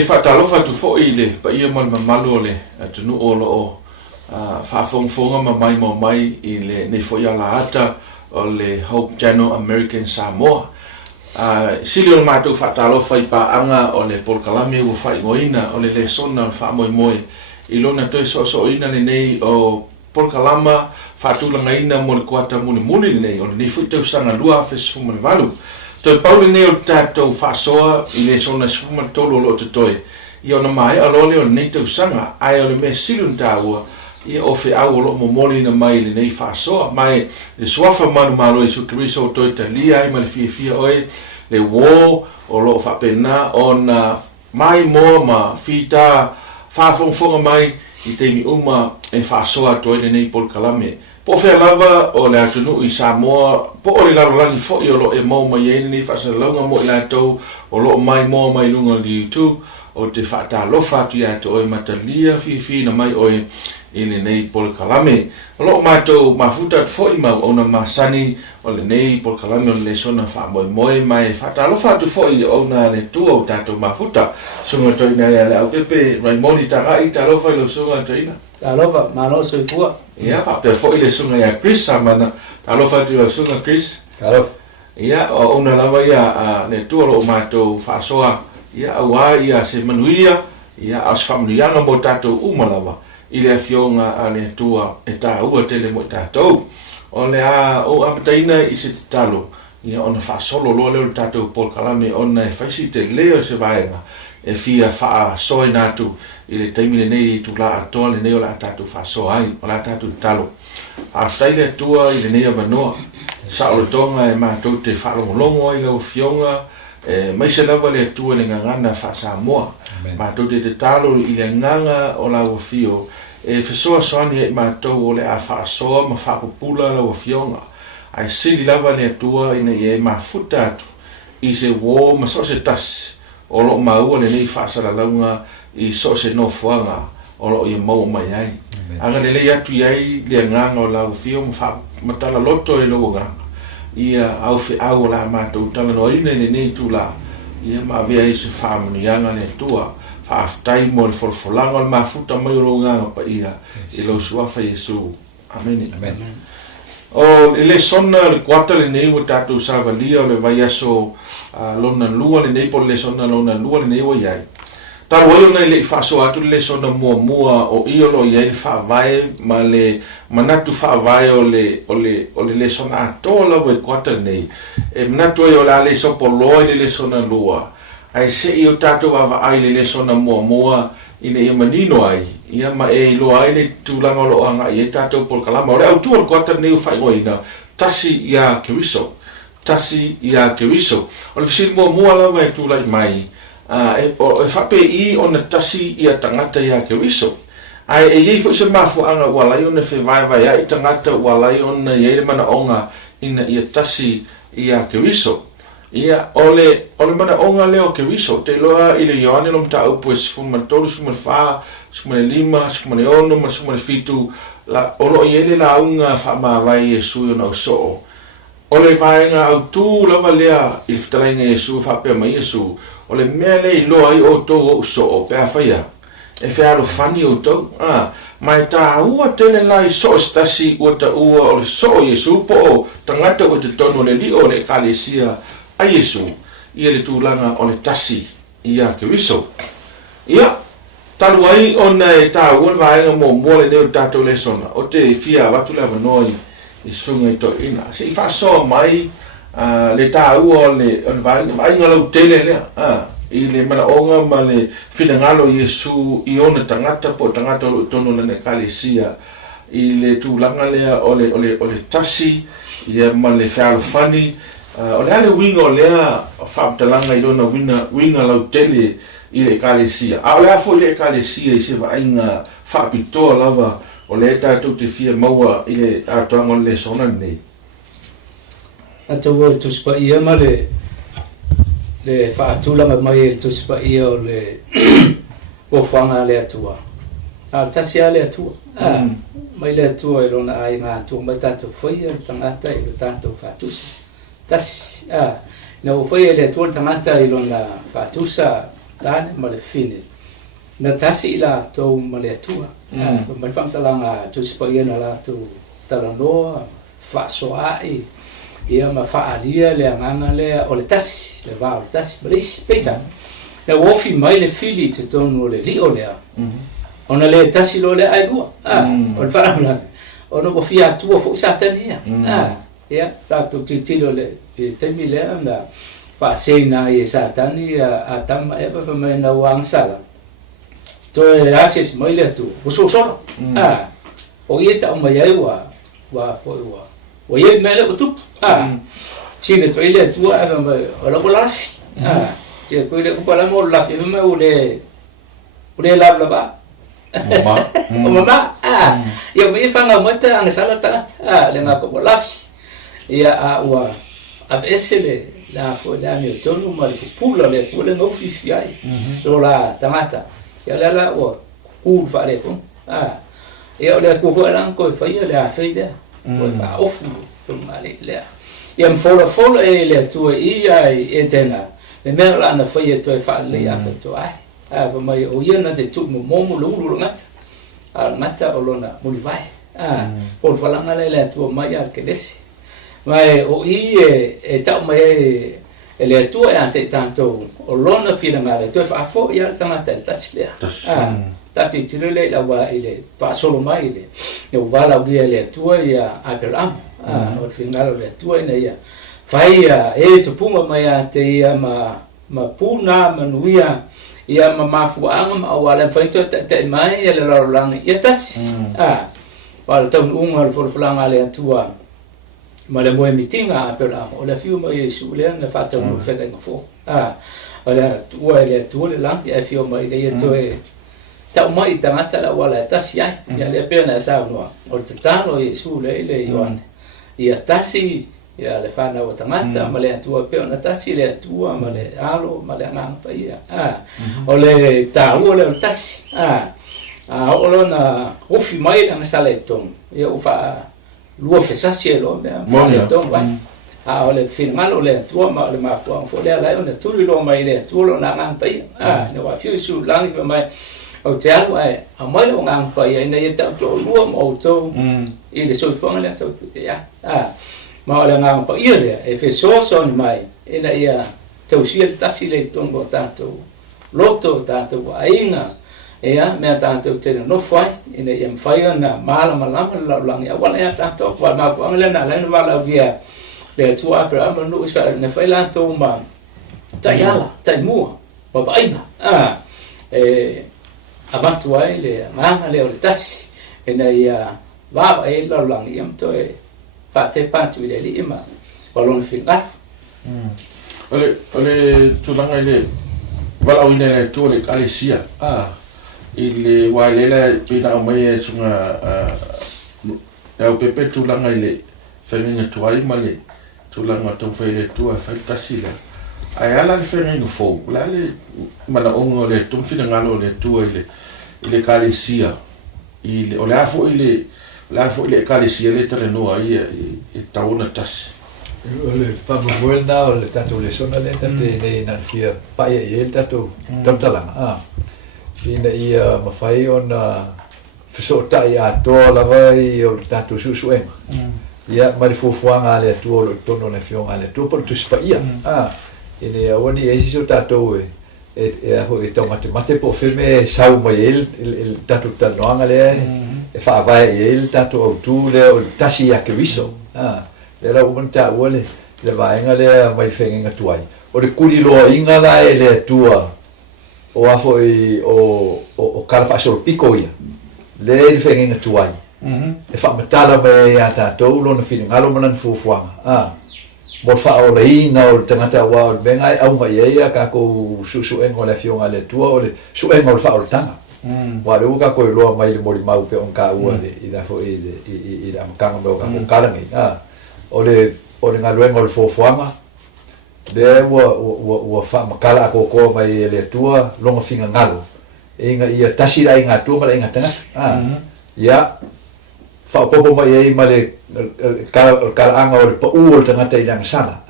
whatalofa tu fo i le pa ia mal mamalu o le tunu o lo o whaafonga mai i le nei fo ia la ata o le Hope Channel American Samoa. Sili o le mātou whatalofa i paanga o le Polokalame ua whaingoina o le sona wha moe i lona toi so ina le nei o Polokalama whatulanga ina mo le kuata muni nei o le nei fuitau sanga lua fesfuma le valu. Toi paule nei o tātou whasoa i le sona sfuma tolo lo te toi. I ona mai alole o le nei tau sanga ai o le me silun tāua i ofe au o lo momoli na mai le nei whasoa mai le swafa manu malo i sukriso o toi ta lia i ma le fia oe le wō o lo whapena o na mai moa ma fita whafongfonga mai i teimi uma e whasoa toi le nei Polokalame. Po fea lava o le atunu i Samoa, po o le larolangi fo i o lo e mau mai ene ni whasalaunga mo i latou o lo mai moa mai lunga li YouTube o te whaatalofa tu ia to oi matalia fi na mai oi i le nei Polokalame. O lo mātou mafuta fo i mau ona masani o le nei Polokalame o le sona wha moe mai whaatalofa tu fo i ona le tua o tātou mafuta. Sunga toina ia le au pepe Raimoni tarai talofa i lo sunga toina. Talofa, mano soi pua. Ia, whape fo i le sunga ia Chris samana. Talofa tu lo sunga Chris. Talofa. Ia, o una lava ia le tua lo mātou whaasoa. Ia, awa ia se manuia. Ia, as whamnuianga mo tātou umalawa. I le fionga a le tua e tā ua tele mo i tātou. O le o apataina i se talo. Ia, ona whaasolo loa leo tātou Polokalame ona e whaisi te leo se vaenga. E fia wha soe nātu i le taimine nei i tu la atoa le nei o la tātou wha soe ai, o la tātou talo. A whai le atua i le nei a wanoa, sa o le tonga e mātou te whalongolongo i lau fionga, mai se lava le atua le ngangana wha Samoa, mātou te talo i le nganga o lau fio, e whesoa soani e mātou o le a wha soa ma wha popula lau fionga, ai sili lava le atua i nei e mafuta atu, i se wō ma so se tasi, o lo maua le nei whaasaralaunga i so se no fuanga o lo i mau mai ai. Anga le lei atu iai le nganga o lau fio matala loto e lo nganga. Ia au fe au la mātou tala no ine le nei tu la. Ia ma vea i se whaamanianga le tua. Whaaftai mo le forfolanga o le mafuta mai o lo nganga pa ia. I lo suafa Yesu. Amen. Amen. O le sona le kuata le nei o tātou savalia o le vai aso lona lua le nei po le sona lona lua le nei o iai. Tau oi ona le whaso atu le sona mua o i lo iai le whaavae ma le manatu whaavae o le sona atoa lawa i kuata nei. E manatu ai o le sopo loa i le sona lua. Ai se i o tātou ava ai le sona mua i le ia manino ai. Ia ma e lo ai le tūlanga o lo anga i e tātou Polokalama. O le au tua kuata nei o whaigoina. Tasi ia Keriso. Tasi ia Keriso. O le fisili mua lawa e tūlai mai. E whape i o na tasi ia tangata ia Keriso. Ai e iei fo se mafu anga walai o na whewaiwai ai tangata walai o na iei mana onga ina ia tasi ia Keriso. Ia ole mana onga leo Keriso. Te loa i le Ioane lom ta upu e sifuma tolu, sifuma wha, sifuma lima, sifuma ono, ma sifuma fitu. Olo iele la unga wha maawai e sui o na usoo. Ole vaenga au tū lava lea i whtalainga Yesu whapea mai Yesu. Ole mea lei loa i o tō o usoo, pēa whaia. E whiaro whani o tau. Mai tā ua tele lai so stasi ua ta ua o le so Yesu po o tangata o te tono le li o le kalesia a Yesu. Ia le tūlanga o le tasi ia Keriso. Ia, talu ai o nei tā ua vaenga mo mua le neo tātou le sona. O te fia watu le avanoi i sunga i to ina. Se i whasoa mai le tā ua o le vaenga. Vai ngalau tele lea. I le manaonga ma le finangalo Yesu i ona tangata po tangata o tono le kalesia. I le tūlanga lea o le tasi. Ia ma le whalofani. O le ale winga o lea whaaptalanga i lona winga lau tele i le kalesia. A o lea fo le kalesia i se vainga whaapitoa lava o le tātou te fia maua i le atoanga le sona nei. Atou o tuspa ia ma le whaatulanga mai e tuspa ia o le wafanga le atua. Al tasi a le atua. Mai le atua i lona ai ngā atua mai tātou whaia tangata i lo tātou whaatusa. Tas na o foi ele tuan tangata i lona fatusa tane ma le fine na tasi ila to ma le tua ma fam talanga tu se pa na la tu talanoa fa so ai ia ma fa alia le nganga le o le tasi le va o le tasi blis peta na wofi mai le fili te tonu le li o le ona le tasi lo le ai dua o fa la ona bo fia tua fo sa tania ia ta tu tilo le te mi le na fa sei na ia sa tania a tama e pa mai na wang sala to e aches mai le tu o so so o ia ta mai ai wa o ia me le tu si le toile tu a o la bola che ko le ko la mo la fi me o le la ba o mama ia me fa nga mo te ang sala ta le nga ko la fi ia a wa a esele la fo la mi tonu ma le pula le pula no fi fi ai so la tamata ia la o ku fa le ko ia le ko fa lan ko fa ia le a fe de ko fa ofu to ma le ia mfola le tu ia e tena le me la na fa ia to fa le ia to ai ba mai o ia na te tu mo lu ngata ngata o lona mo li vai por fa lan le tu mai al ke desi mai o e ta mai le tu e ante tanto o lona fila ngale to fa fo ia tangata le tati tirele la wa ile fa solo mai ile o vala u le tu ia apelam o finalo le tu ina ia fai e to puma mai ate ia ma puna manuia ia mafu anga ma wala fai to te mai ele la lang ia tas wala tau unga for planga le tua ma le mo mitinga apelam o la fiu mai su le na fa tau fe ka fo wala tua le tu le lang ia fiu mai le to e ta mai tangata la wala tas ia le pena sa no o te tano e su le Ioane ia tasi ia le fana o tangata ma le tua pe ona tasi le tua ma le alo ma le ngang pa ia o le ta o le tasi o lona ofi mai na sala tong ia o fa lua fesasi lo me tong vai o le finalo le tua ma le mafu fo le la ona tu lo mai le tu lo na ngang pa ia no wa fiu su lang mai o te alo a mai lo ngang pa ia ina ia ta to lua mo to i le so fonga le to ia ma le ngang pa ia le e fe so ni mai ina ia te usia tasi le tongo tanto loto tanto ainga ia me tanto te no fai ina ia mfai na mala la lang ia wala ia tanto wa ma fonga le na le wala via le tua pra ma no isa ne fai la to ma tayala taimua wa baina abatu ai le manga le o le tasi ina ia va e la lang iam to e pa te pantu le li ima walon finga ole tulanga ile wala ina le to le alisia ile walela pina mai sunga o pepe tulanga ile feninga tuai male tulanga to fele tua fantasi le ayala le feninga fo la le mana ongo le tumfina ngalo le tua ile kalisia ile o le afo ile kalisia le terreno ai e tauna tas le papa buena o le tanto le sona le tanto le na fia pa ia tanto tamtala ina ia mafai ona fiso tai a to la vai o tanto susuenga ia mari fofuanga le tu o tono le fionga le tu por tu spa ia ina oni e si tanto e ho e tomate po feme sau mai il tanto tanoanga le e fa vai il tanto o tu le o tasi ya kriso era un ta wole le vai ngale mai fenga tuai o le kuri lo inga la le tua o afo o kalfa so pico ia le fenga tuai e fa matala me ya tanto lo no fini ngalo manan fufuanga mo fa o reina o tangata wa o venga au mai ia ka ko su en le fionga le tua o le su en o fa o tanga wa le ka ko lo mai le mori mau pe on ka u le ida fo ida makanga me o ka kalangi o le ngalo o fofuanga le wa fa makala ko mai le tua longa finga ngalo inga ia tasira inga tua ma inga tanga ya fa popo mai ai male kala anga o pa u tanga te idang sana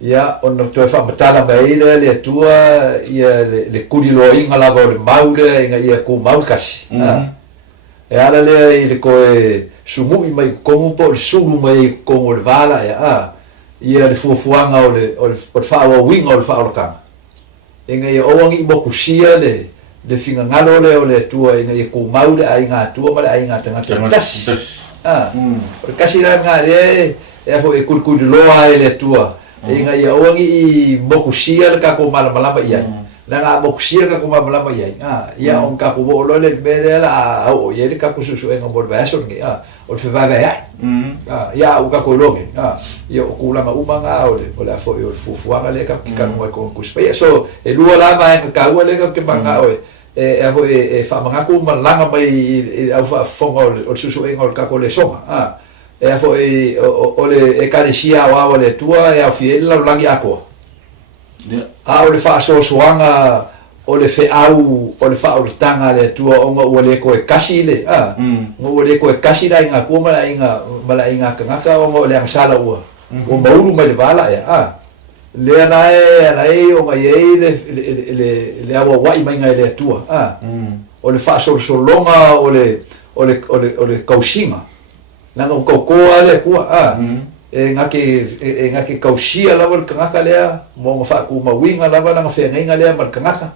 ia ona toe whaamatala mai le atua ia le kuri loa inga lava o le mau le inga ia ku mau kasi e ala lea i le koe sumui mai kongu po le sulu mai kongu le vala ia le fuafuanga o le whaawa winga o le whaolakanga inga ia oangi mokusia le finga ngalo le o le atua inga ia ku mau le ainga atua ma le ainga tangata tasi o le kasi la ngā le e fo e kuri loa e le atua inga ia oangi i mokusia le kako malama iai na nga mokusia le kako malama iai ia on kako wolo le mele la o ia le kako susu e ngomor vaso ngi o le fevava ia o kako longe ia o kulanga umanga o le afo o fufuanga le kako kanu e kon kuspa so e lua lava e ka ua le kako manga o e afo e whamangaku malanga mai au whafonga o susu e ngol kako le songa e afo o le ekaresia o le tua e au fiel la langi ako o le whaasosoanga o le wheau o le whaoritanga le tua o ngā ua le koe kasi le ngā ua le koe kasi la inga kua mala inga kangaka o ngā le angasala ua o mauru mai le vala le anae o ngā iei le awa wai mai ngai le tua o le whaasosolonga o le kausinga nanga o kaukoa le kua e ngake kausia lava le kangaka lea mo ngā whaaku mawinga lava nanga whengainga lea ma le kangaka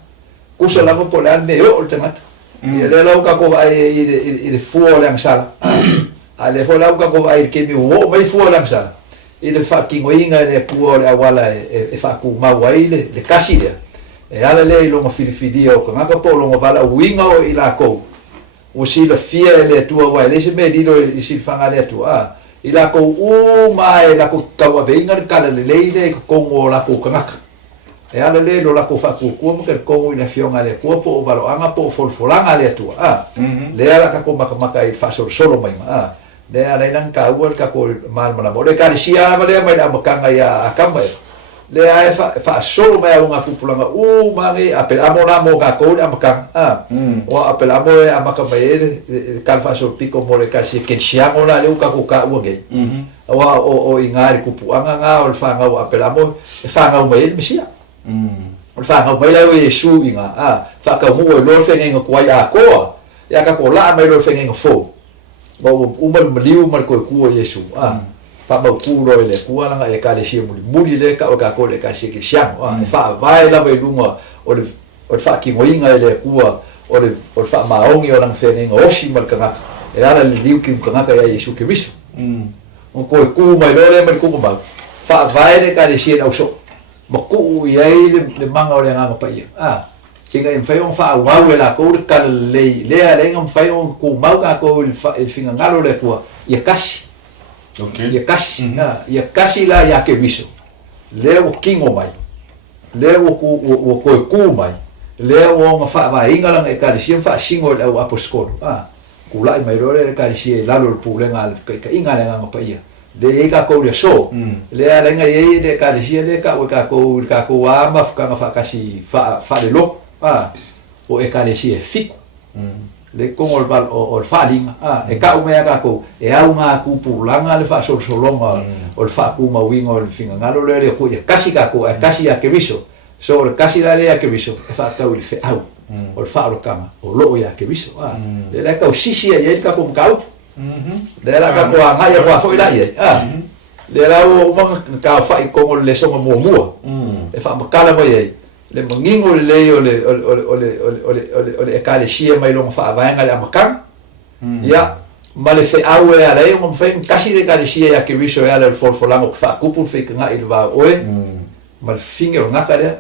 kusa lava po le ane me o le tangata ia le lau kako ai i le fua o le angasala a le fua lau kako ai ke mi wo mai fua o le angasala i le whaakingoinga le pua o le awala e whaaku mawai le kasi lea e ala le i longa whiriwhiria o kangaka po longa wala uinga o i la kou o sila fia e le atua wai le se me dilo i silwhanga le atua i la kou mai la kou kaua veinga le kala le leile kongo la kou kangaka e ala le lo la kou whakukua maka le kongo i na fionga le kua po o waloanga po o folfolanga le atua le ala kako makamaka i whasoro solo mai le ala inang kaua le kako malmana mo le karisia ama lea mai na amakanga i a akamba le ai whaasolo mai au ngā pupulanga mangi apel amo na mo kako le amakanga o apel amo e amaka mai e kal whaasolo piko mo le kasi kensiango la leu kako ka ua ngei o i ngāri kupuanga ngā o le whangau apel amo e whangau mai e misia o le whangau mai lau e Yesu i ngā whakau mua e lor whengenga kuai a koa e a kako la mai lor whengenga fō o umal maliu mal koe kua Yesu whamau kuro e le kua langa e kare sia muri le ka o ka kore ka sia ki siango e wha vai lava i lunga o le wha kingoinga e le kua o le wha maongi o lang whenenga osi mal kangaka e ala le liu ki kangaka ia Yesu ki riso o koe kua mai lore mal kua mau wha vai le kare sia na uso ma kuu iai le manga o le nganga pa ia inga i mwhai on wha mau e la kou le kala lei lea le inga mwhai on ku mau ka kou il finga ngalo le kua ia kasi ia kasi la ia ke riso le o kingo mai le o koe ku mai le o nga wha wa inga langa e kari sia wha singo le au aposkoro ku lai mai rore le kari sia lalo le pulenga ka inga le nganga pa ia le e ka kou le so le a lenga e le kari sia le ka kou ama whakanga wha kasi wha le lo o e kare si e fiku le kongo o le whalinga e ka umea ka kou e au ngā kupulanga le wha solsolonga o le wha kuma winga o le finga ngalo le reo e kasi ka kou e kasi a ke riso so o le kasi la le a ke riso e wha kau le whe au o le wha orokanga o loo i a ke riso le la kau sisi a iei ka kou mkau le la ka kou a ngai a kua fo i la iei le la o umanga ka wha i kongo le songa mua mua e wha makala mo iei le mangingo le lei o le ekalesia mai longa whaavaenga le amakanga ia ma le wheau e alei o mwhai kasi le ekalesia ia ke riso e ala le folfolanga o whaakupu whekanga i le vā oe ma le finge o ngaka lea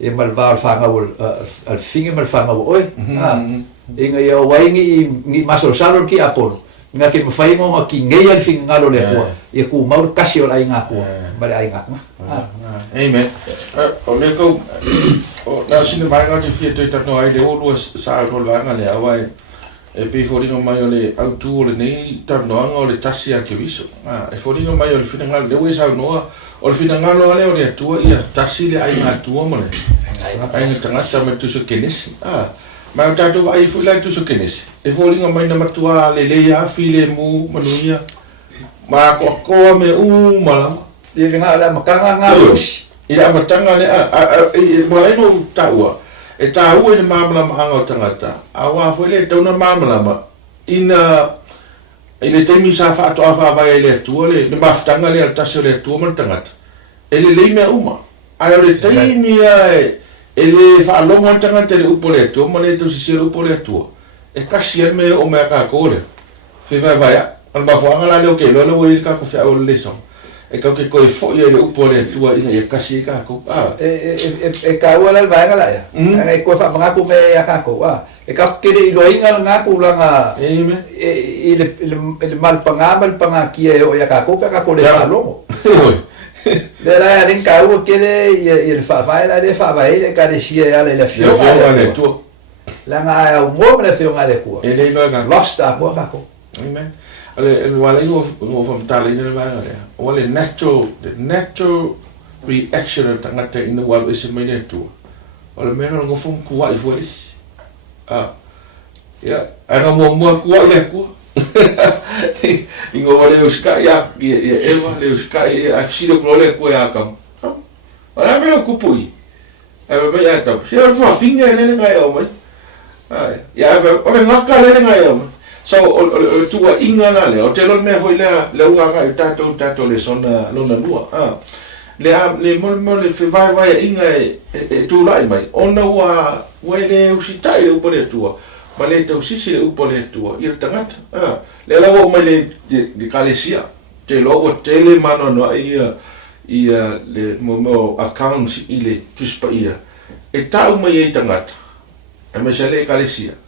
e ma le vā o le whangau al finge ma le whangau oe inga ia o waingi i masarosalo ki Apollo nga ke mwhai ngonga ki ngeia le finge ngalo le kua ia ku maur kasi o la inga kua ma le inga Amen. O le kou, nā sina mai ngā te whia tui tatno ai le olua sa rol vanga le awai e pe whoringa mai o le autu o le nei tatnoanga o le tasi a ke viso. E whoringa mai o le whina ngalo, le ue sa noa, o le whina ngalo ale o le atua ia tasi le ai ngā tua mo le. Ai ngā tangata me tuso kenesi. Mai o tātou ai whulai tuso kenesi. E whoringa mai na matua le leia, file mu, manuia, ma koa me malama. I nga la makanga nga lusi. Ia amatanga le malai no taua. E taua ni mamala anga o tangata. Awa foi le tauna mamala ina ile temi sa fa to afa vai le tua le maftanga le tasio le tua man tangata. Ele le me uma. Ai le temi ai ele fa longa tangata le upo le tua male to si le upo le tua. E kasi me o me ka ko le. Fe vai al mafuanga la le o ke lo le ka ko fa o le so. E ka ke koe fo ia le upo le tua ina e kasi ka ko e ka wala vai ngala ya e ko fa mga ko me ya ka ko e ka ke le lo inga nga ko la nga e le mal panga ki e o ya ka ko le lo le la rin ka o ke le fa vai la le fa vai le ka le si ya le fio le tua la nga o mo me le fio nga le ko e le no nga lost a ko ka ko amen ale wale no from tali ni ba ngale wale natural reaction tangata in the world is mine tu wale meno ngo fum ku wa ifolis ya ana mo ku ya ku ingo wale uska ya eva le uska ya afsile ko le ku ya kam ala me ku pui ave me ya ta se fa finga le nga yo mai ya ave ole ngaka le nga yo so tua inga na le o te lol me foi le ua ga tato le sona lona lua le mo le fe vai inga e tu lai mai ona ua le usitai le upole tua ma le te usisi le upole tua i tangata le la o mai le di kalesia te logo tele mano no ia le mo accounts ile tuspa ia e tau mai e tangata e me sale kalesia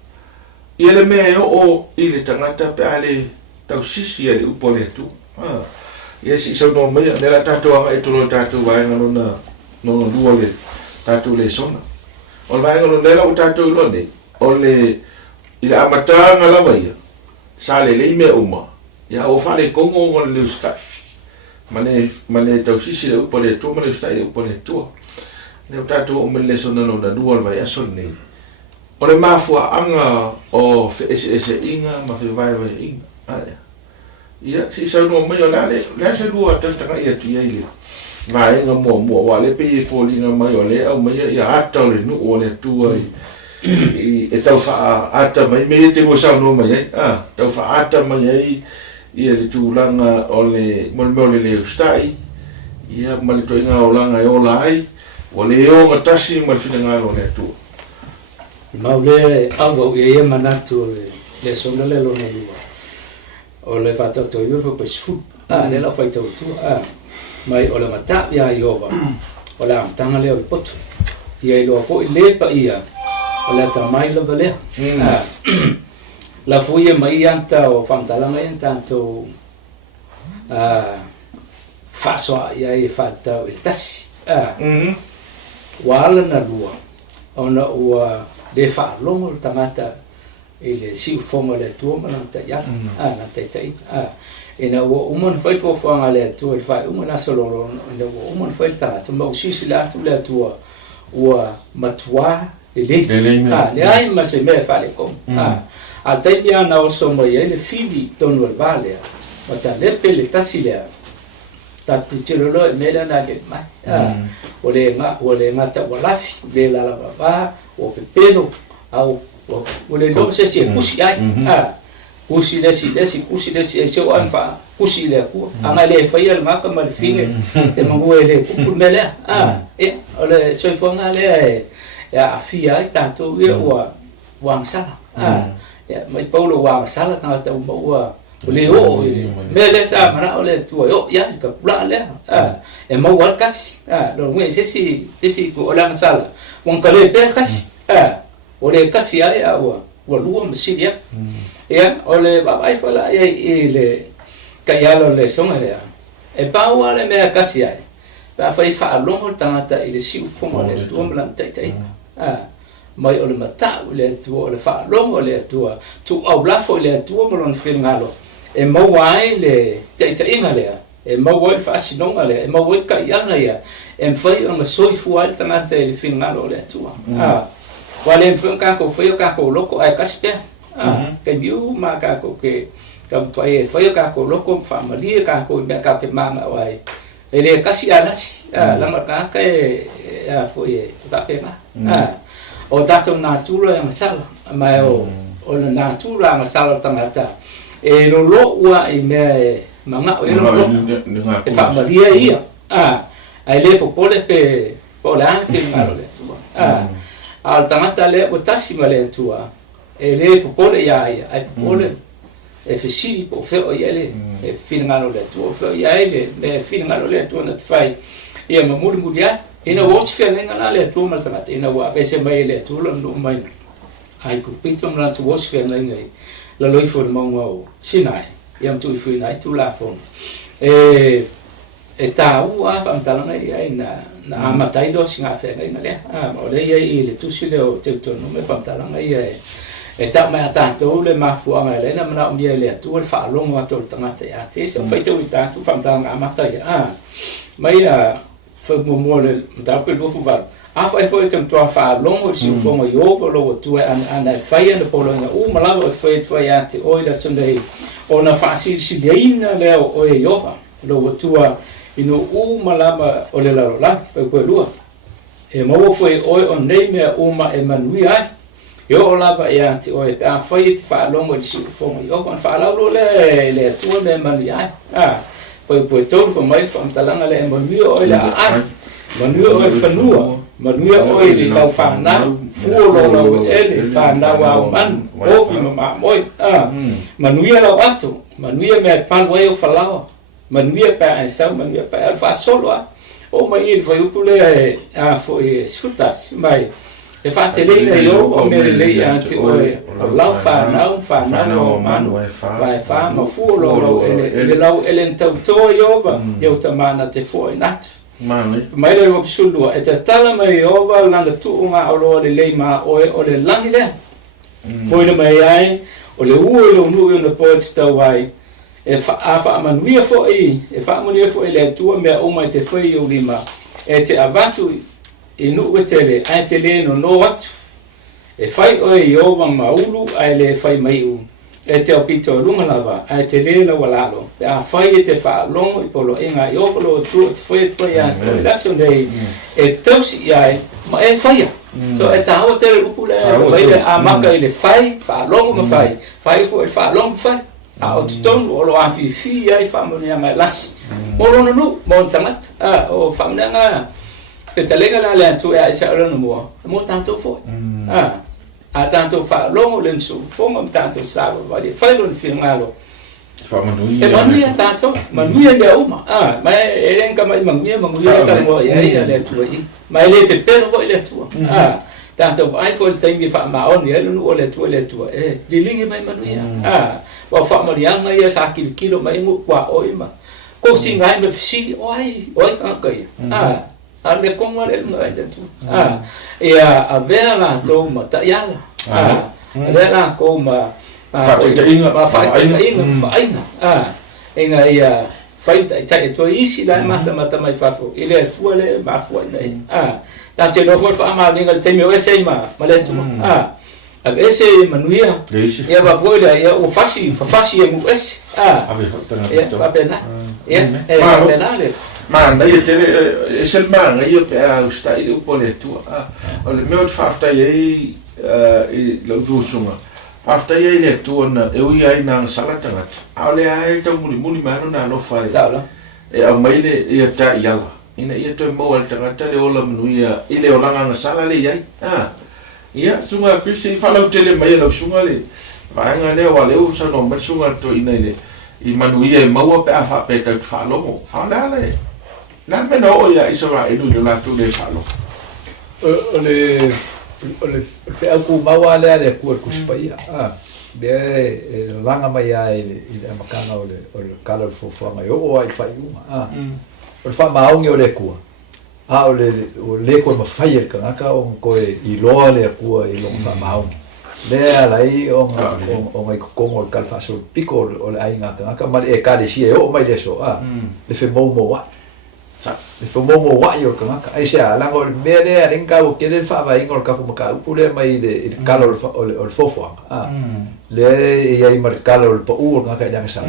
ia le mea o i le tangata pe ale tau sisi ale upo le tu ia si sau no mea le la tatou anga e tolo tatou vaenga no lua le tatou le sona o le vaenga no le la o tatou ilo ne o le i le amatanga lava ia sa le mea uma ia o fale kongo o le uskai mane tau sisi le upo le tu ma le ustai le upo le tu le o tatou o me le sona no na lua le vai aso ne o le mafua anga o ese inga ma fe vai inga ia si sa no mai la le se lua tanga ia tu ia ile vai nga mo wa le pe folinga mai o le au mai ia ata le no o le tu ai e tau fa ata mai me te mo sa no mai tau fa ata mai ai ia le tu langa o le mo le ustai ia ma le toinga o langa e o lai o le o ngatasi ma finanga lo le tu Maule au ye manatu le songa le lona lua. O le fata to yo fo pesu. Le la fai to tu. Mai o le mata ya yova. O la tanga le o potu. Ia lo fo le pa ia. O la ta mai lo vale. La fo ye mai anta o fantala mai tanto faso ia e fata il tasi. Wala na lua. Ona ua le fa longo tangata ele si fonga le tu ma nanta ya na tai ina wo umon fai fo fonga le tu fai umon solo ina wo umon fai ta ma usisi la tu le tu wa matwa le ai ma se me fa le kom a tai bia na o so mo ye le fili tonu vale ma ta le pele tasile ta tu chelo me la na le mai o le nga ta wala fi le la ba o pepeno au o le no se kusi ai kusi le se o anfa kusi le ku anga le fa ia ma ka mal fine te mango ele ku mele o le so fonga le ya afia tanto ia wa sala ya mai paulo wa sala ta wa o le o mele sa mana o le tu o ya ka pula le e mo wal kas do ngwe se ko la sala wong ka le pe kas o le kasi ai wa lua masilia ya o le babai fala e le kayalo le songa le e pa wa le me kasi ai pa fa fa longo tangata ile si fonga le tu mlan tai mai o le mata le tu o le fa longo le tu au la fo le tu mo lon fil ngalo e mo wai le tai le e mo wai fa sinonga le e mo wai kayanga ya e fai o ma soi fu al tangata ile fil ngalo le tu wale mfung ka ko foi ka ko loko ai kaspia ke biu ma ka ko ke ka fai ka ko loko family ka ko be ka ke mama wai ele kasi alas langa ka fo e ka pena o tato natura yang sala mai o natura nga sala tangata e lo ua i me manga o lo e fa maria ia ai le fo pole pe pola ke ngalo le al tangata le o tasi male tua e le fo pole ia ai pole e fesiri po fe o ele e finangalo le tua fe ia ele le finangalo le tua na fai ia mamuri mulia ina watch fe ngala le tua mal tangata ina wa pese mai le tua lo mai ai ku pitom na tu watch fe ngai la loi fo mo ngo sinai iam tu fu nai tu la fo e ta ua am talanga ai na amatai do singa fe ngai le mo le ia le tu si le o te to no me fam talanga ia e ta mai tanto le mafuanga le na mana dia le tu le fa longo ato tangata ya te so feito i tanto fam talanga amatai mai fo mo le ta pe do fu va afai foi tem to fa longo si fo mo yo lo tu an fai na polo na mala o foi tu ya te o la sunday ona fa si leina le o yo lo tu ino mala o le la foi ko lua e mo foi o on nei me uma e manuia yo o lava ya te o a fai te fa longo si fo mo yo kon fa la lo le tu me manuia foi to fo mai fo talanga le mo o la manuia o fanua manuia o ele lau whanau, fuolo lau ele, whanau au manu, ovi mama moi, manuia lau atu, manuia mea panu e o whalawa, manuia pa ai sau, manuia pa ai whasolo o mai ele foi upule foi sfutas, mai e whateleina i o mere lei ante o lau whanau o manu, vai whama fuolo lau ele lau ele ntau toa i ova, eu tamana te foi natu. Mai le opsulu e te tala mai ova langa tu nga o le ma o le langi le foi le mai ai o le u no no port tawai e fa manuia foi e fa manuia foi le tu me o mai te foi o lima e te avatu e no wetele ai te le no watu e fai o e ova maulu ai le fai mai u e te opito lunga lava ai te le la walalo a fai te fa longo i polo inga i opolo tu te foi ya te relation dei e tausi ai ma e fai so e ta o te upule mai le a maka i le fai fa longo ma fai foi fa longo fai a o ton o lo a fi ai fa mo ni mai las mo lo no mo tamat o fa nga e te lega la le tu e sa lo no mo tanto foi a tanto fa longo lenso fonga tanto sava vale fai lo filmalo fa manuia e manuia tanto manuia le uma ma elenca mai manuia ka mo ia le tua i ma le te pero vo le tua tanto ai foi tempo fa ma on ia no le tua e li lingi mai manuia wa fa marianga ia sa kilo mai mo kwa oima ko singa me fisi oi ka kai ale como ele não é tu e a ver lá toma tá ya ver lá como inga ia fai tai to isi la mata mai fafo ele tu ele ma foi nei tá te no foi fa ma ninga te meu esse ma le tu a esse manuia e va foi ia o fasi e mu esse a pena pena ma na ia te e sel ma ia pe a sta i po le tu o le meu fafta i lo du sunga fafta i le tu na e ui ai na sala tanga a le ai to muli ma na no fai e a mai le ia ta ia ina ia to mo al tanga te le ola mnuia i le olanga na sala le ai ia sunga pisi fa lo tele mai lo sunga le va nga le wa le u sa no ma sunga to ina le i manuia e maua pe a fa pe ta fa lo ha na le na me no ia isora inu yo la tu de falo ole fe aku maua le ku spaia de langa mai ai le makanga ole kala fo mai o ai fai uma o fa maungi ole ku ole ko ma fai el kanaka o ko i lo le ku i lo fa maungi le alai o mai ko o kalfa so pico o ai ngaka ma e ka de si o mai le so le fe mo wa le fo mo wa yo kanaka ai sia la ngol bere ringa o kele fa va ingol ka mo ka pule mai de calor o fofo le ia i marcalo o po u ngaka yang sa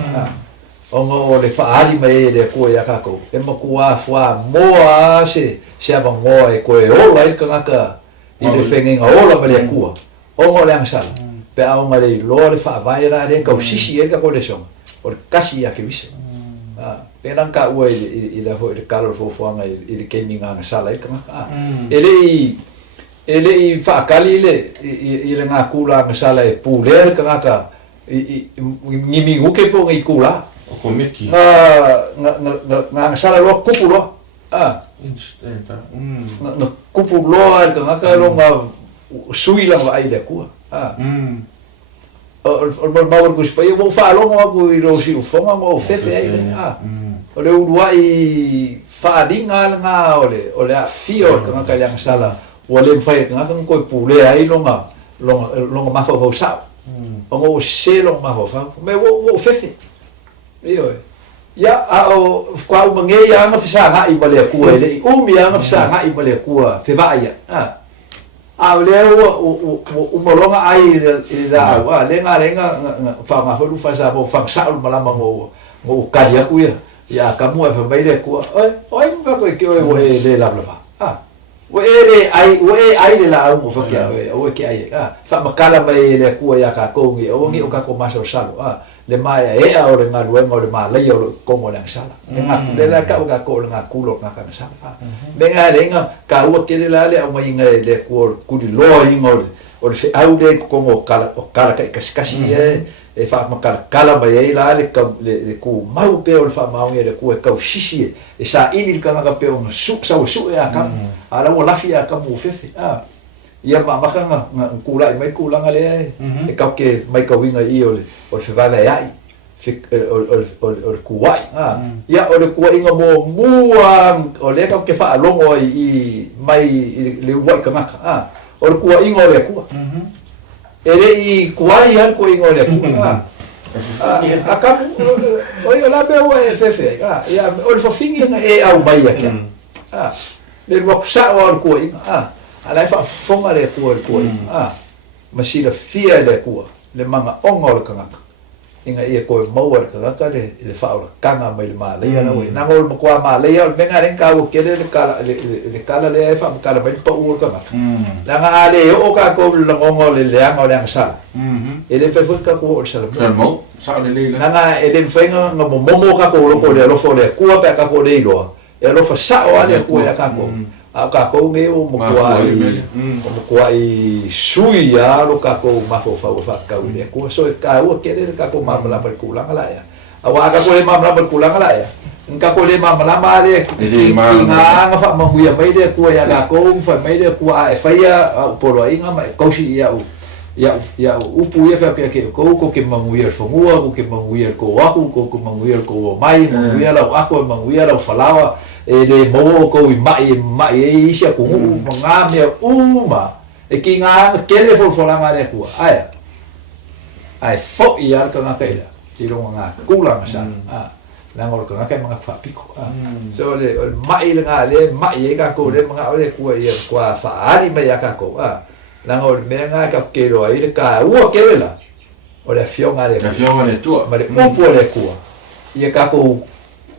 o le whaari mai le kua ia kako. E makua wha moa se amangoa e koe ola i kangaka i le whengenga ola ma le kua. Ongo le angsala. Pe aonga le loa le whaavai ra re kau sisi e kako le songa. O le kasi ia ke viso. Pe nang ka ua i la ho i le kalo le fofuanga i le keiminga angsala i kangaka. E le i whaakali i le ngā kula angsala e pūlea le kangaka ngimi uke po ngai kula. Ko meki. Nga sala loa kupu loa. Nga kupu loa ka ngaka lo nga sui lang wa ai le kua. O mawar ko spai mo fa lo mo ko i lo si ufonga mo fefe ai le. O le ulua i fa dinga nga o le fio ka ngaka yang sala. O le fai ka ngaka ko pule ai lo nga mafa ho sa. O mo se lo mafa fa. Me wo fefe. Iyo. Ya au kwa umange ya nga fisa nga i male kua le umi ya nga fisa nga i male kua te va ya. A le o molonga ai la wa le nga fa ma fo lu fa sa bo fa sa lu mala mo ka dia ku ya ka mu fa mai le kua. Oi va ko ke o le la fa. O ai le la mo fa ke o ke ai. Fa ma kala mai le kua ya ka ko ngi o ngi o ka ko ma so salo. Le mai e o le ngalu e mo le malai o komo le sala le la ka ko le ngakulo ka sala venga lenga ka u ke le la le o mai le ko ku di lo ingo o le au le komo kala ka kaskasi e fa ma kala mai la le ku mau pe o fa mau le ku e ka sisi e sa ini ka ka pe o su e aka ala o la fia ka mu fefe ia mamaka nga kula mai kula nga le e ka ke mai ka winga i ole o se vale ai o kuai ia o le kuai nga mo mua o le ka ke fa longo i mai le wai ka maka o le kuai nga le kua e le i kuai an ko ingo le kua aka o la be o e fefe ia o le fofingi nga e au mai ya le waksa o kuai alai fa fonga le kua masila fia le kua le manga onga o le kangaka inga ia koe maua le kangaka le fa o kanga mai le malaya na ui nangol makua malaya o menga renka o kele le kala le fa makala mai pa ua kangaka nanga ale o ka ko le ngongo le leanga o le angasala ele fa fuka ko o sala mo sa le le nanga ele fenga nga momo ka ko lo ko le lo fo le kua pe ka ko le loa e lo fa sa o ale kua ya ka ko ka ko me o mo ko ai sui ya lo ka ko ma fo fa ka u le ko so ka u ke le ka ko ma la per ku la la ya awa ka ko le ma la per ku la ya ka ko le ma la ma le nga fa ma hu ya mai le ku ya ka ko fa mai le ku a fa ya po lo inga ma ko si ya u pu ya fa ke ko ke ma mu ya fo mu ko ke ma mu ya ko wa ko ma mu ya ko mai mu ya la ko ma mu ya la fa la e le mo ko i mai e isia ko nga me uma e ki nga kele fo la nga le ku ai fo i ar ka nga kaila i ro nga kula nga sa la ngol ka nga mga fa piko so le mai nga le mai e ka ko le mga ole ku i kwa fa ari me ya ka ko la ngol me nga ka ke ro ai le ka u ke la o le fionga le tu ma le upo le ku i ka ko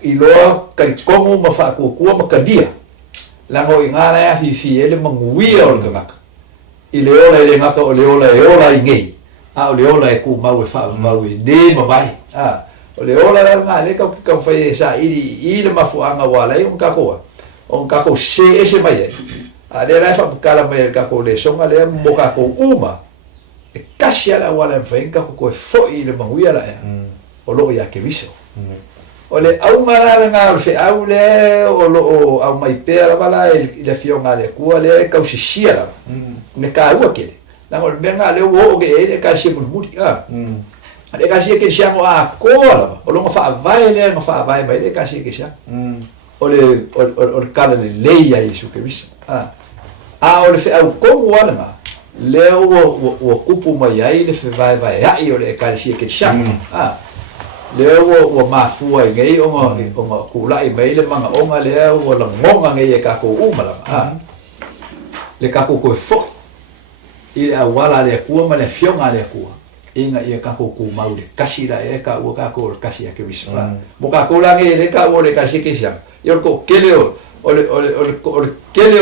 i loa kai kongu ma fa ko ma kadia la ngo ingana ya fi ele manguia o ka i le ngaka o le ola i ngei o le ola e ku mau e fa mau e de ma vai o le ola la nga le ka fa sa i le mafuanga wala i un ka ko se ese mai le la fa kala mai ka ko le songa le mo ka ko uma e kasia la wala fa ka ko fo i le manguia la o lo ya ke viso o le au mara nga o fe au le o lo au mai pera bala le fionga le kua le ka si sia ne ka u ke la ngol benga le o ke e ka si mu le ka si ke sia mo a ko la o lo fa vai le no fa vai mai le ka si ke sia o le kala le leia i su ke bis o le fe au ko wala le o kupu mai ai le fe vai ai o le ka si ke sia le o mafua i ngai o ma kula i mai le manga onga le o la ngonga ngai ka ko umala le ka ko fo i a wala le ku ma le fionga le ku inga ia kako ku mau le kasi la e ka o kako kasi ya ke wispa mo kako la nge le ka o le kasi ke sia yo ko keleo o kele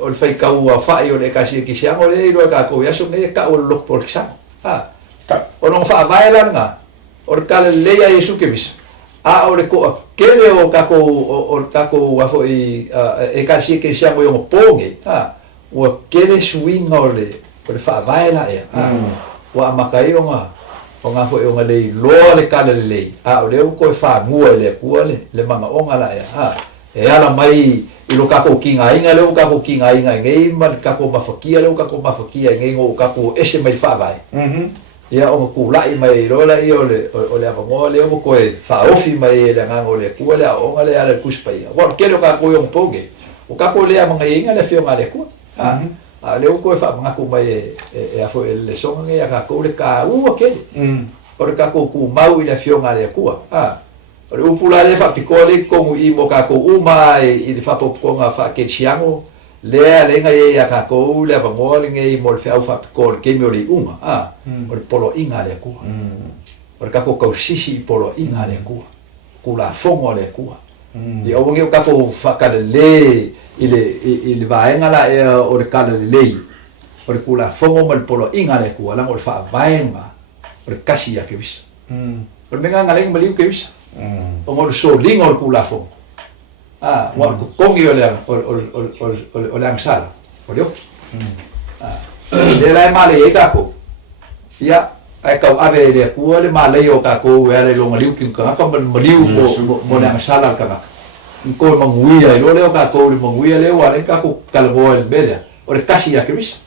o fai ka o fa yo le kasi ke sia o le lo kako ya so nge ka o lo por sa o no fa vai la nga o ka le ya yesu ke wispa a o le ko kele o kako wa fo e kasi ke sia mo yo ponge o kele swing o le fa vai la e wa makai o nga fo o nga le lo le kala le o le ko fa mua le ku le manga o nga la e ala mai i lo ka ko kinga inga le ka ko kinga inga ngai ma ka ko mafakia le ka ko mafakia ngai ngo ka ko ese mai fa vai ia o ku lai mai lo la i o le ngo le o ko fa ofi mai le nga ngo le ku le o nga le ala kuspai wa ke lo ka ko yo poge o ka ko le manga inga le fio nga le ku le ko fa mga ko mai e afo le songa nge ka ko le ka ke o ka ko ku mau i le fio nga le ku o le upula le fa pikole ko i mo ka ko mai i le fa pop ko nga fa ke chiango le nga e ka ko le ba mo le nge mo le fa pikole ke mo le o le polo inga le ku o ka ko sisi polo inga le ku la fongo le ku di o nge ka ko fa ka le il va en ala o le kala le o le kula fongo mal polo inga le ku ala o fa vaenga o le kasi ya ke bis o menga ngale maliu ke bis o mo so ling o kula fongo wa ko kongi o le angsala o le le la male e ka ko ya ai ka ave le ku le male o ka ko le lo maliu ki ka maliu mo le angsala ka ko manguia e lo ka ko le manguia le wa le ka ko kalbo el bela o le kasi ya ke bis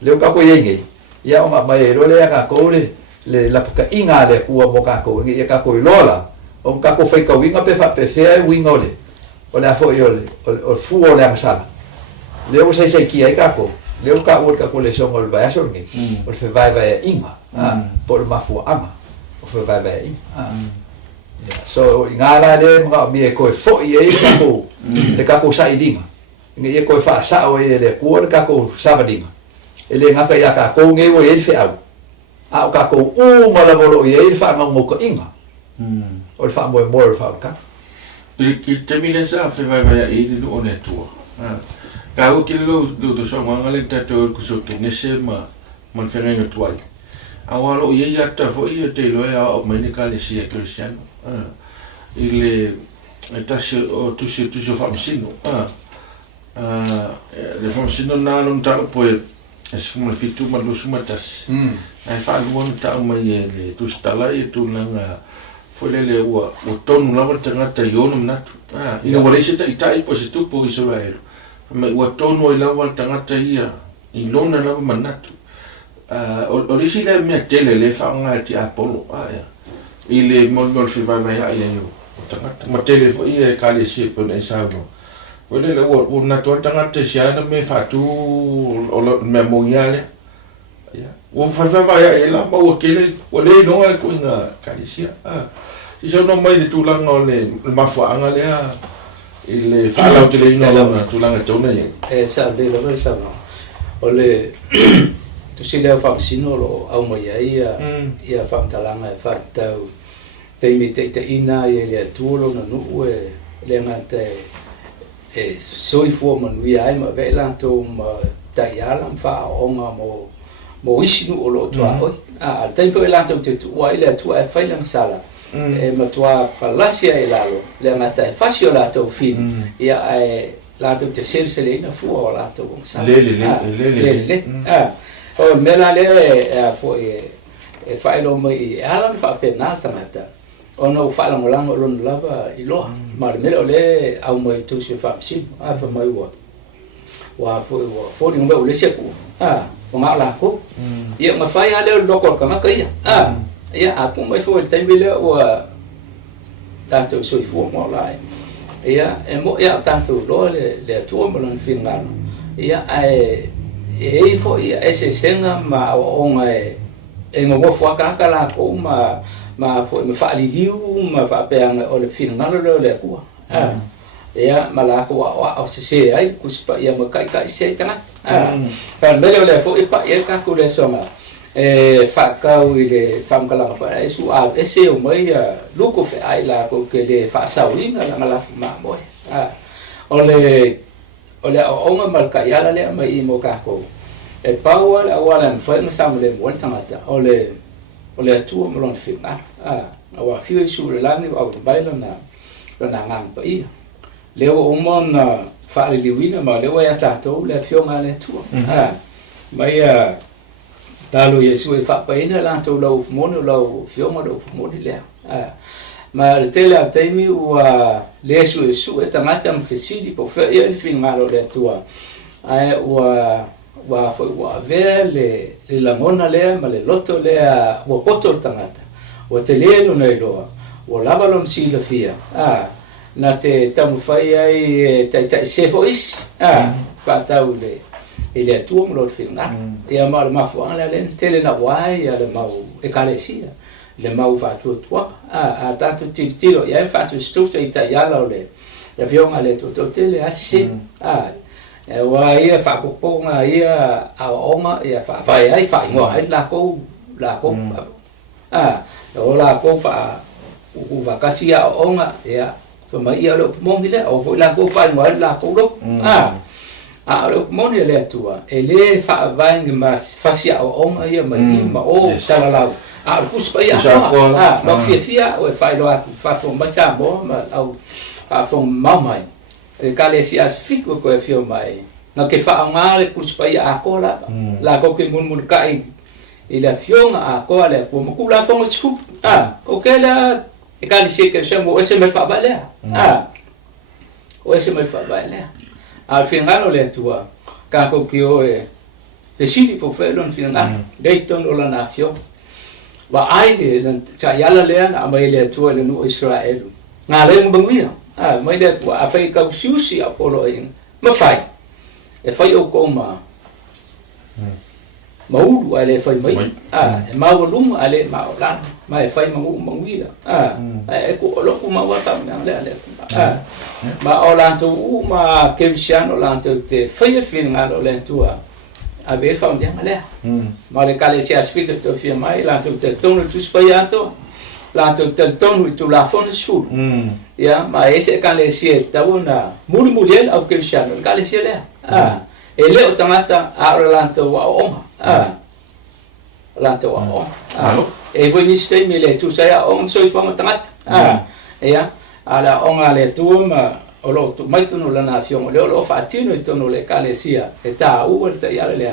le ka ko yenge ya o ma mai lo le ka ko le la ka inga le ku mo ka ko ngi ka ko lola o ka ko fai ka winga pe fa pe fe winga le o le fo yo le o fu o le amsala le o sai ki ai ka ko le ka ka ko le so ngol ba so ngi o fe vai inga por ma fu ama o fe vai inga so ngala le mga mi ko fo ye ko le ka ko sai dinga ngi ko fa sa o ye le ko ka ko sa dinga ele nga ka ya ka ko nge o ye fe au ka ko o mala bolo ye fa ngo ko inga o fa mo fa ka il termine sa fe vai e le o ne tu ka o ki lo do so ngale tato ko so ke ne se ma fe nga tuai awalo ye ya ta fo ye te lo ya o mai ka le si cristiano il tu famsino le famsino na non ta poi es come fitu ma lo sumatas ai fa mon ta mai le tu stala e tu langa foi le o tonu lava tanga ta yono na ina wale se ta itai po se tu po Israel ma o tonu lava tanga ta ia in lona lava manatu o le si le me tele le fa nga ti Apollo il mon fi vai ai io ma tele fo ia ka le si po nei sa no vole le o na to tanga te sia na me fa tu o me moniale ya o fa vai ai la ma o kele o le no al ko na ka le sia si so no mai de tu la no le ma fo anga le il fa la tele no tu la to na ye sa le lo sa no o le tu si le fa sino lo au mai ai ia fa talanga fa tau te mi te ina e le tuolo na nu le ngate soi fu man wi ai ma vela to ma taiala fa onga mo isi nu lo tua te po la to tu wa ile tu e fa lang sala ma tua palasia e lalo le ngate fasio la to fi ia la to te sele na fu o la to sala le o mela le fo e fa lo mai ala fa penal tamata ono fa la molang lo lava i lo ma me le au mai tu se fa si fa mai wa fo ni mo le se ku o ma la ko ia ma fa ya le lo ko ka ka ia aku mai fo te vile o tanto so i fo mo la ia mo ia tanto lo le tu mo lan fin ngano ia e fo ia ese senga ma o ngai ngo fo ka la ko ma fo me fa liu ma fa pe o le fin ngalo le ku ia ma la ko o se ai ku spa ia ma kai se tanga fa me le fo i pa ia ka ku le so ma whakau i le whamkalanga whae su au ese o mai luko whi ai la ko ke le whaasauinga la ngalafu maa moe o le onga malka iala lea mai i mo kako e paua le awala mwhainga sama le mwale tangata o le atua malona whingara awa whiu isu le langi au baila na ngang pa ia leo umon whaare liwina ma leo ia tātou le whionga le atua mai talo Yesu e whapaina lantou lau fumone lau whionga lau fumone lea ma le tele a teimi ua le Yesu e tangata mwhesiri po whea ia le whingara le atua ua vea le langona lea ma le loto lea ua poto le tangata ua te lelo nei loa ua lava lon sila fia na te tamu whai ai tai sefo isi whatau i le atua mo lor whingara ia ma le mafuanga lea lena tele na wai ia le mau e kalesia le mau whatua tuaka a tanto tiro ia whatua stufa i tai ala o le whionga le tototele ase wa ia whakoponga ia aonga ia whapai ai whaingoa ai lako o lako uvakasi aonga ia whamai ia lo mongi le o fo lako whaingoa ai lako lo lo mongi le atua e le whaavaingi ma fasi aonga ia ma ima o salalau kuspa ia ma fia o e whailo aku whafong macha mo ma au whafong mamai e kale si asfiko ko e fio mai na ke fa ngale kuspa ia akola la ko ke mun kai ila fio nga akola le ko mu la fong chup o ke la e kale si ke chamo o se me fa bale o se me fa bale al final le tua ka ko ki o e sili po felon final dayton o la na fio wa ai le cha yala le na mai le tua le no Israel ngale mo bangwia mai le tua a fai ka usiusi a polo in ma fai e fai o koma maulu ale fai mai e mau lum ale mau lan mai fai mangu mangwia e ko lo ku ma wata ale ma olanto ma kelsiano lanto te fai fin ngalo le tua a ver fa un ale ma le kale si asfika to fi mai lanto te tono tu spayato lanto te tono tu la fon sul ya ma ese kale si tawona muri muriel au kelsiano kale si le e le o tangata a lanto wa onga lanto wa onga e voi ni stay me le tu sai on so fa tangata ya ala onga le tu ma o lo tu mai tu no la na fiong le lo fa tino e tono le kale sia e ta u te ya le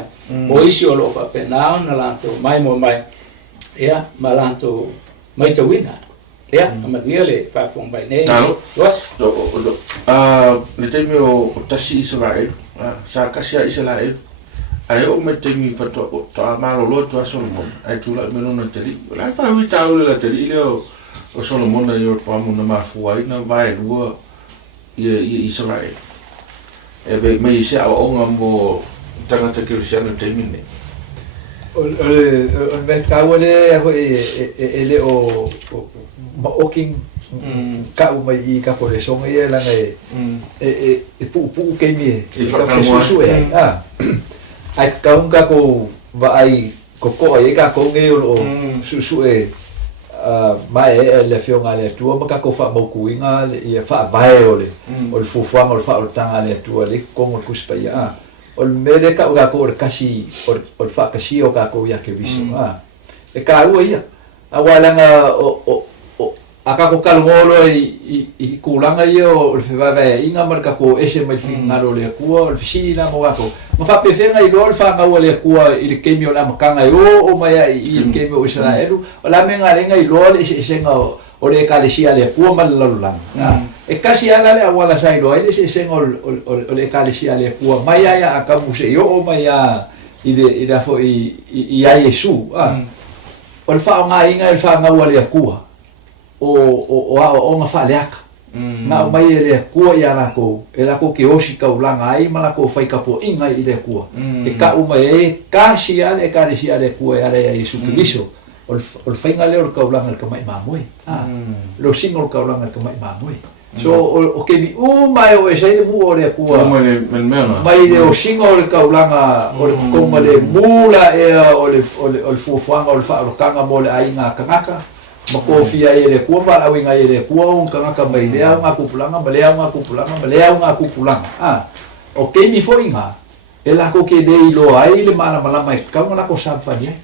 o isi o lo fa pena na lanto mai mo mai ya ma lanto mai te wina ya ma le fa fong bai nei was le te o tasi Israel sa kasia Israel ai o me te mi fa to ma lo to Solomon ai tu la me no te li la fa wi ta o la te li o Solomon yo pa mo na ma fu ai na vai lu i Israel e ve me se a onga mo tangata Cristiano te mine o mercado le ele o ma oking ka o mai i ka pole songa ia la e pu ke mi ka susu e ai ka un ka ko va ai ko ai ka ko nge o susu e mai le fionga le tua ma ka ko fa mo kuinga ia fa vai ole o fu fa o fa o tanga le tua le ko mo kuspa ia o mele ka ko kasi o fa kasi o ka ko ia ke viso e ka u ia awala nga o aka ko kalmolo i kulanga ia o le fa vai inga marka ko ese mai finga le kua o fisina mo ko ma fa pefenga i gol fa nga le kua i le kemio la makanga o mai i le kemio Israel o la menga lenga i lo ese nga o le kalesia le kua mal lalulang e kasi ala le awala sai lo ele ese nga o le kalesia le kua mai ya aka museo o mai ya i da fo i ya Yesu o le fa nga inga le fa nga le kua o nga fa leaka na o mai le kua ia la ko e la ko ke osi ka ulanga ai mala ko fai ka po inga i le kua e ka o mai kasi ale kasi ale kua ia le Yesu Cristo o fai nga le o ka ulanga ka mai mamoi lo singo ka ulanga ka mai mamoi So o ke mi mai o e sei mu o le kua. Mai le o singa o le kaulanga o le konga le mula e o le fuafuanga o le whaarokanga mo le ainga kangaka. Ma kofia e le kua wala winga e le kua un kangaka mai lea ngā kupulanga, ma lea ngā kupulanga, ma lea ngā kupulanga. O ke mi fo inga, e lako ke le ilo ai le mana malama e kau malako sampani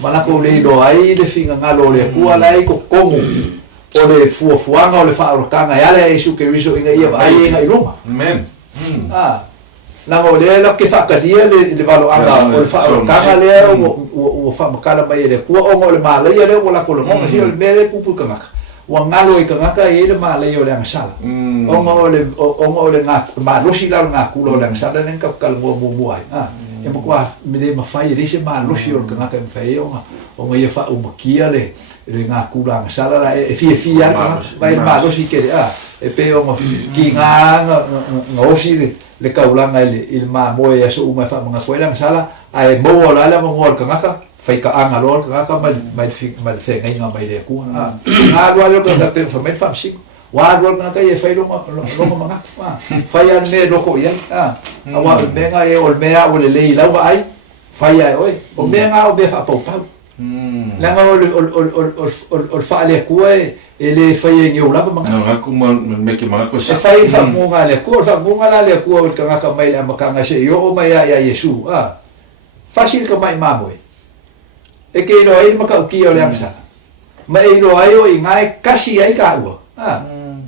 malako le ilo ai le finga ngalo le kua lai ko kongu o le fuafuanga o le whaarokanga e ale e su ke riso inga ia ai inga i roma. Amen. Nanga o lea la ke whakadia le walo anga o le whaarokanga lea o whamakala mai e le kua o le malaya lea o lako le monga si o le mere kupu kangaka. Wa ngalo i kangaka e le malaya o le angasala. Onga o le ngā malosi lau ngā kula o le angasala nen kapkala mua ai. E makua me le mawhai e lise malosi o le kangaka e mwhai onga ia wha umakia le ngā kula angasala la e fia mai malosi ke le e pe onga ki ngā osi le kaulanga i le mamoe e aso umai wha mga koe le angasala a e moa la le mongoa le kangaka fai ka anga lo le kangaka mai whenga inga mai le kua. Ngā lua leo kangaka te whamai whamsingo. Wa ruang na kay fai lo mga fai an me loko yan awa menga e ol mea o le leila wa ai fai ai oi o menga o be fa pau pau langa o fa le ku e le fai ni o lava mga no aku me ke mga ko sa fai fa munga le ku fa munga la le ku o ka ka mai la maka nga se yo mai ya yesu fasil ka mai mamoi e ke no ai maka ki o le amsa mai lo ai o ngai kasi ai ka wa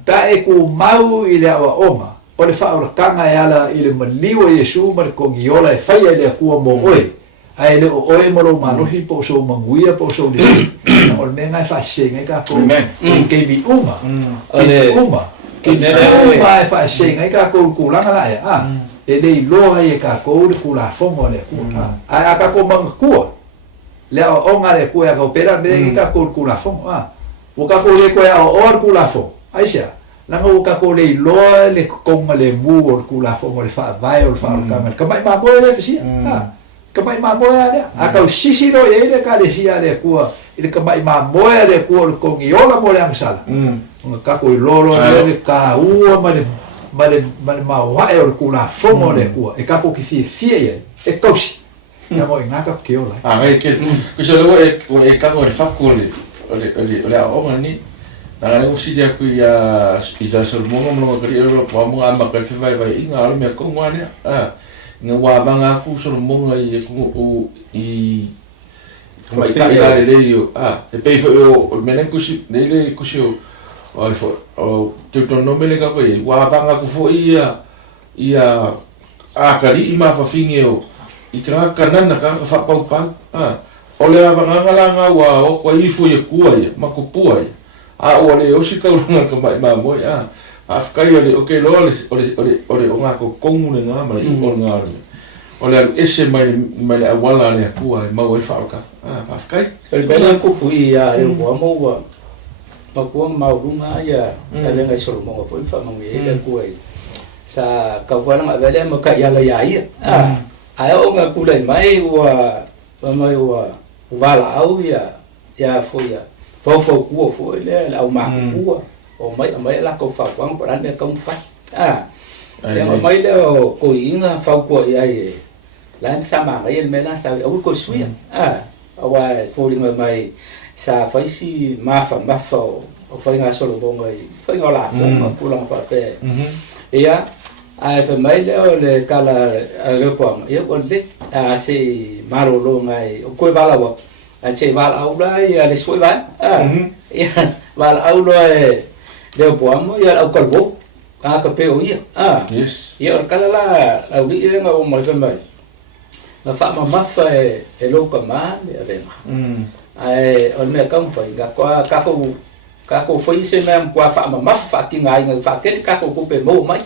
ta e ku mau i le awa oma o le whaorakanga e ala i le maliwa Yesu ma le kongi ola e whaia i le akua mo oe a e le o oe maro manuhi po so manguia po so le o le menga e whasenga i ka kou ke mi uma ke uma ke mi uma e whasenga i ka kou kulanga la e le i loa i ka kou le kula fongo le akua a ka kou manga kua le awa onga le kua a kau pera me i ka kou kula fongo o ka kou le kua a o kula fongo aisia langa o ka ko le loa le konga le mu o kula fo mo le fa vai o fa ka ka mai ma boe le fisia ka mai ma boe ale a ka sisi no e le ka le sia le kua ile ka mai ma boe le kua o kongi ola mo le amsala ka ko lolo le ka u ma wa e o kula fo mo le kua e ka ko ki fie e kosi ya mo nga ka ke ola ai ke ko se lo e ka ko le fa ko le o ngani na le usi dia ku ya isa solmongo mo ka ri ro pa mo ama ka vai inga al me ko ngani nga wa banga ku solmongo i ku i mai ka ila le yo e pe fo o menen ku si le ku si o fo o tu no me le ka ko i wa banga ku fo ia ka ri ma fa finge o i ka kanana ka fa pa o le banga nga wa o ko i fo ye ku ai ma ku pu ai ole o si kaulanga ka mai mamoi afkai ole okay lo ole o nga ko kongu le nga mai o nga ole ese mai wala le ku ai mau e falka afkai el bela ku pui ya le mo wa ma ku ma runga ya ele ngai solo mo foi fa mo ye le ku ai sa ka wa nga vele mo ka ya la ya ai o nga ku le mai wa wala au ya foi ya fo cua fo le au ma cua o mai la ko fa quang para ne công phát le mai le ko inga fa ko ai la sa ma mai me la sa o ko sui wa fo ling mai sa fa si ma fa o fa nga solo bo ngai fa nga la fo ma ku lang fa pe ia ai fa mai le kala le ko ia ko le se maro lo ngai ko ba la wa che val au dai le suoi vai ya val au lo de poamo ya au kalbo ka pe o ia yes ya kala la au di nga o mo mai ma fa ma fa e lo ka ma ya ve ai on me kam fa ga ka ko foi se mem kwa fa ma fa ki ngai ngai fa ke ka ko pe mo mai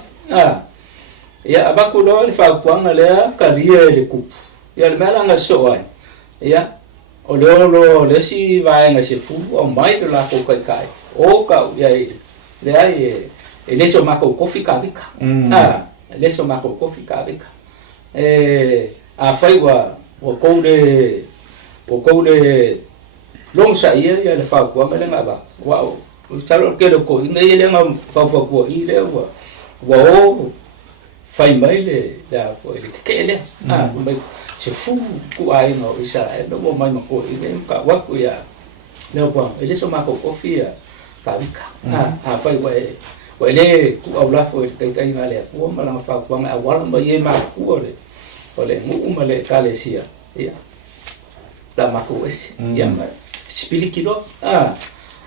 ya ba ku do le fa kwang le ka rie le ku ya le mala nga so ai ya o le si vai nga se fu o mai la ko kai o ka ya le ai le so ma ko kofi ka vika le so ma ko kofi ka vika a fai wa o ko de long sa ia ya le fa ko ma le nga ba wa Salo ke do ko inga ile nga fa ko ile wa o fai mai le da ko ile ke le mai se fu ku ai no isa no mo mai ko ile ka wa ku ya no ko ile so ma ko fia ka vika fai wa ile ku au la fo kai nga le ko ma la fa ko ma wa ma ye ma ku ole mu ma le ka le sia ya la ma ko es ya ma spilikilo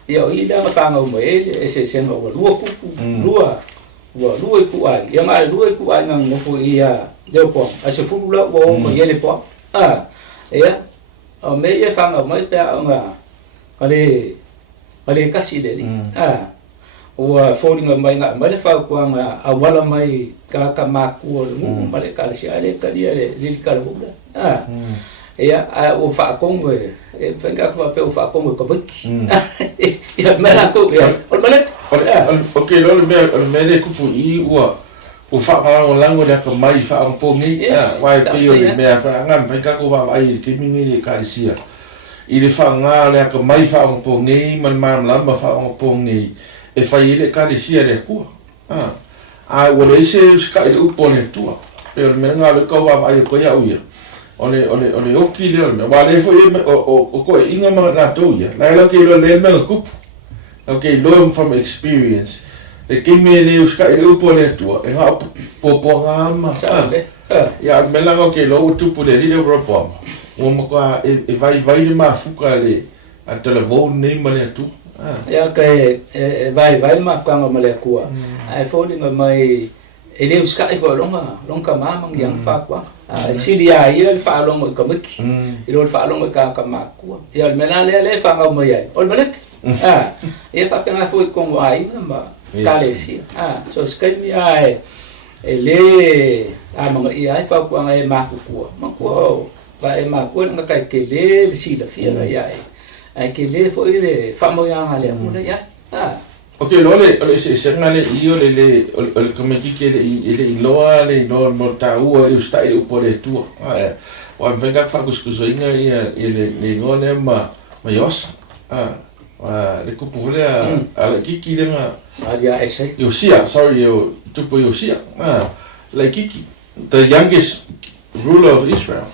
ia ida matanga o mai ese seno o lua kupu lua ku ai ia mai lua ku ai ngang mo ia deu po ase fulu o mo ia le po ia o me ia fanga mai pe nga ale kasi le o folding mai nga mai fa ku nga awala mai ka maku o mo mai ka si ale ka dia le ka lu ia o fa kongo venga ko pe o fa kongo ko biki ia mala ko ia o mala okay lo me le kufu I o fa pa o lango da ka mai fa o pongi vai pe o me fa ngam venga ko va ai ki mingi ka sia I le fa nga le ka mai fa o pongi man lamba fa o pongi e fa ile ka sia le ku o le se ska ile u pone tua pe me nga le ko va ai ko ya uia ole oki le wa le fo o ko inga ma na to ya la lo ke lo le me ko okay learn from experience e ke me le uska e lo pole tu e ha po nga ma ya me la ke lo tu po le le ropo o mo ka e vai le ma fuka le a telefone ne ma le tu ya ke vai ma ka ma le ku ai fo ni mai ele uska e fo longa ma mang yang fa kwa silia ia fa long ko miki ilo fa long ka ma ku ya me la le fa nga mo ya ol malek ia fa pena fo ko ai ma ka le si so skai mi ai ele mang ia fa ku nga ma ku ba e ma ku nga ka ke le si la fia ya ai ke le fo ile fa mo ya nga le mo ya okay lo le se ngale io le come che le loa le no ta u le sta il po le tu o venga fa scusa inga le ngone ma yos le kupu le ala kiki le ma ya ese yo sia sorry yo tu po yo sia le kiki the youngest ruler of Israel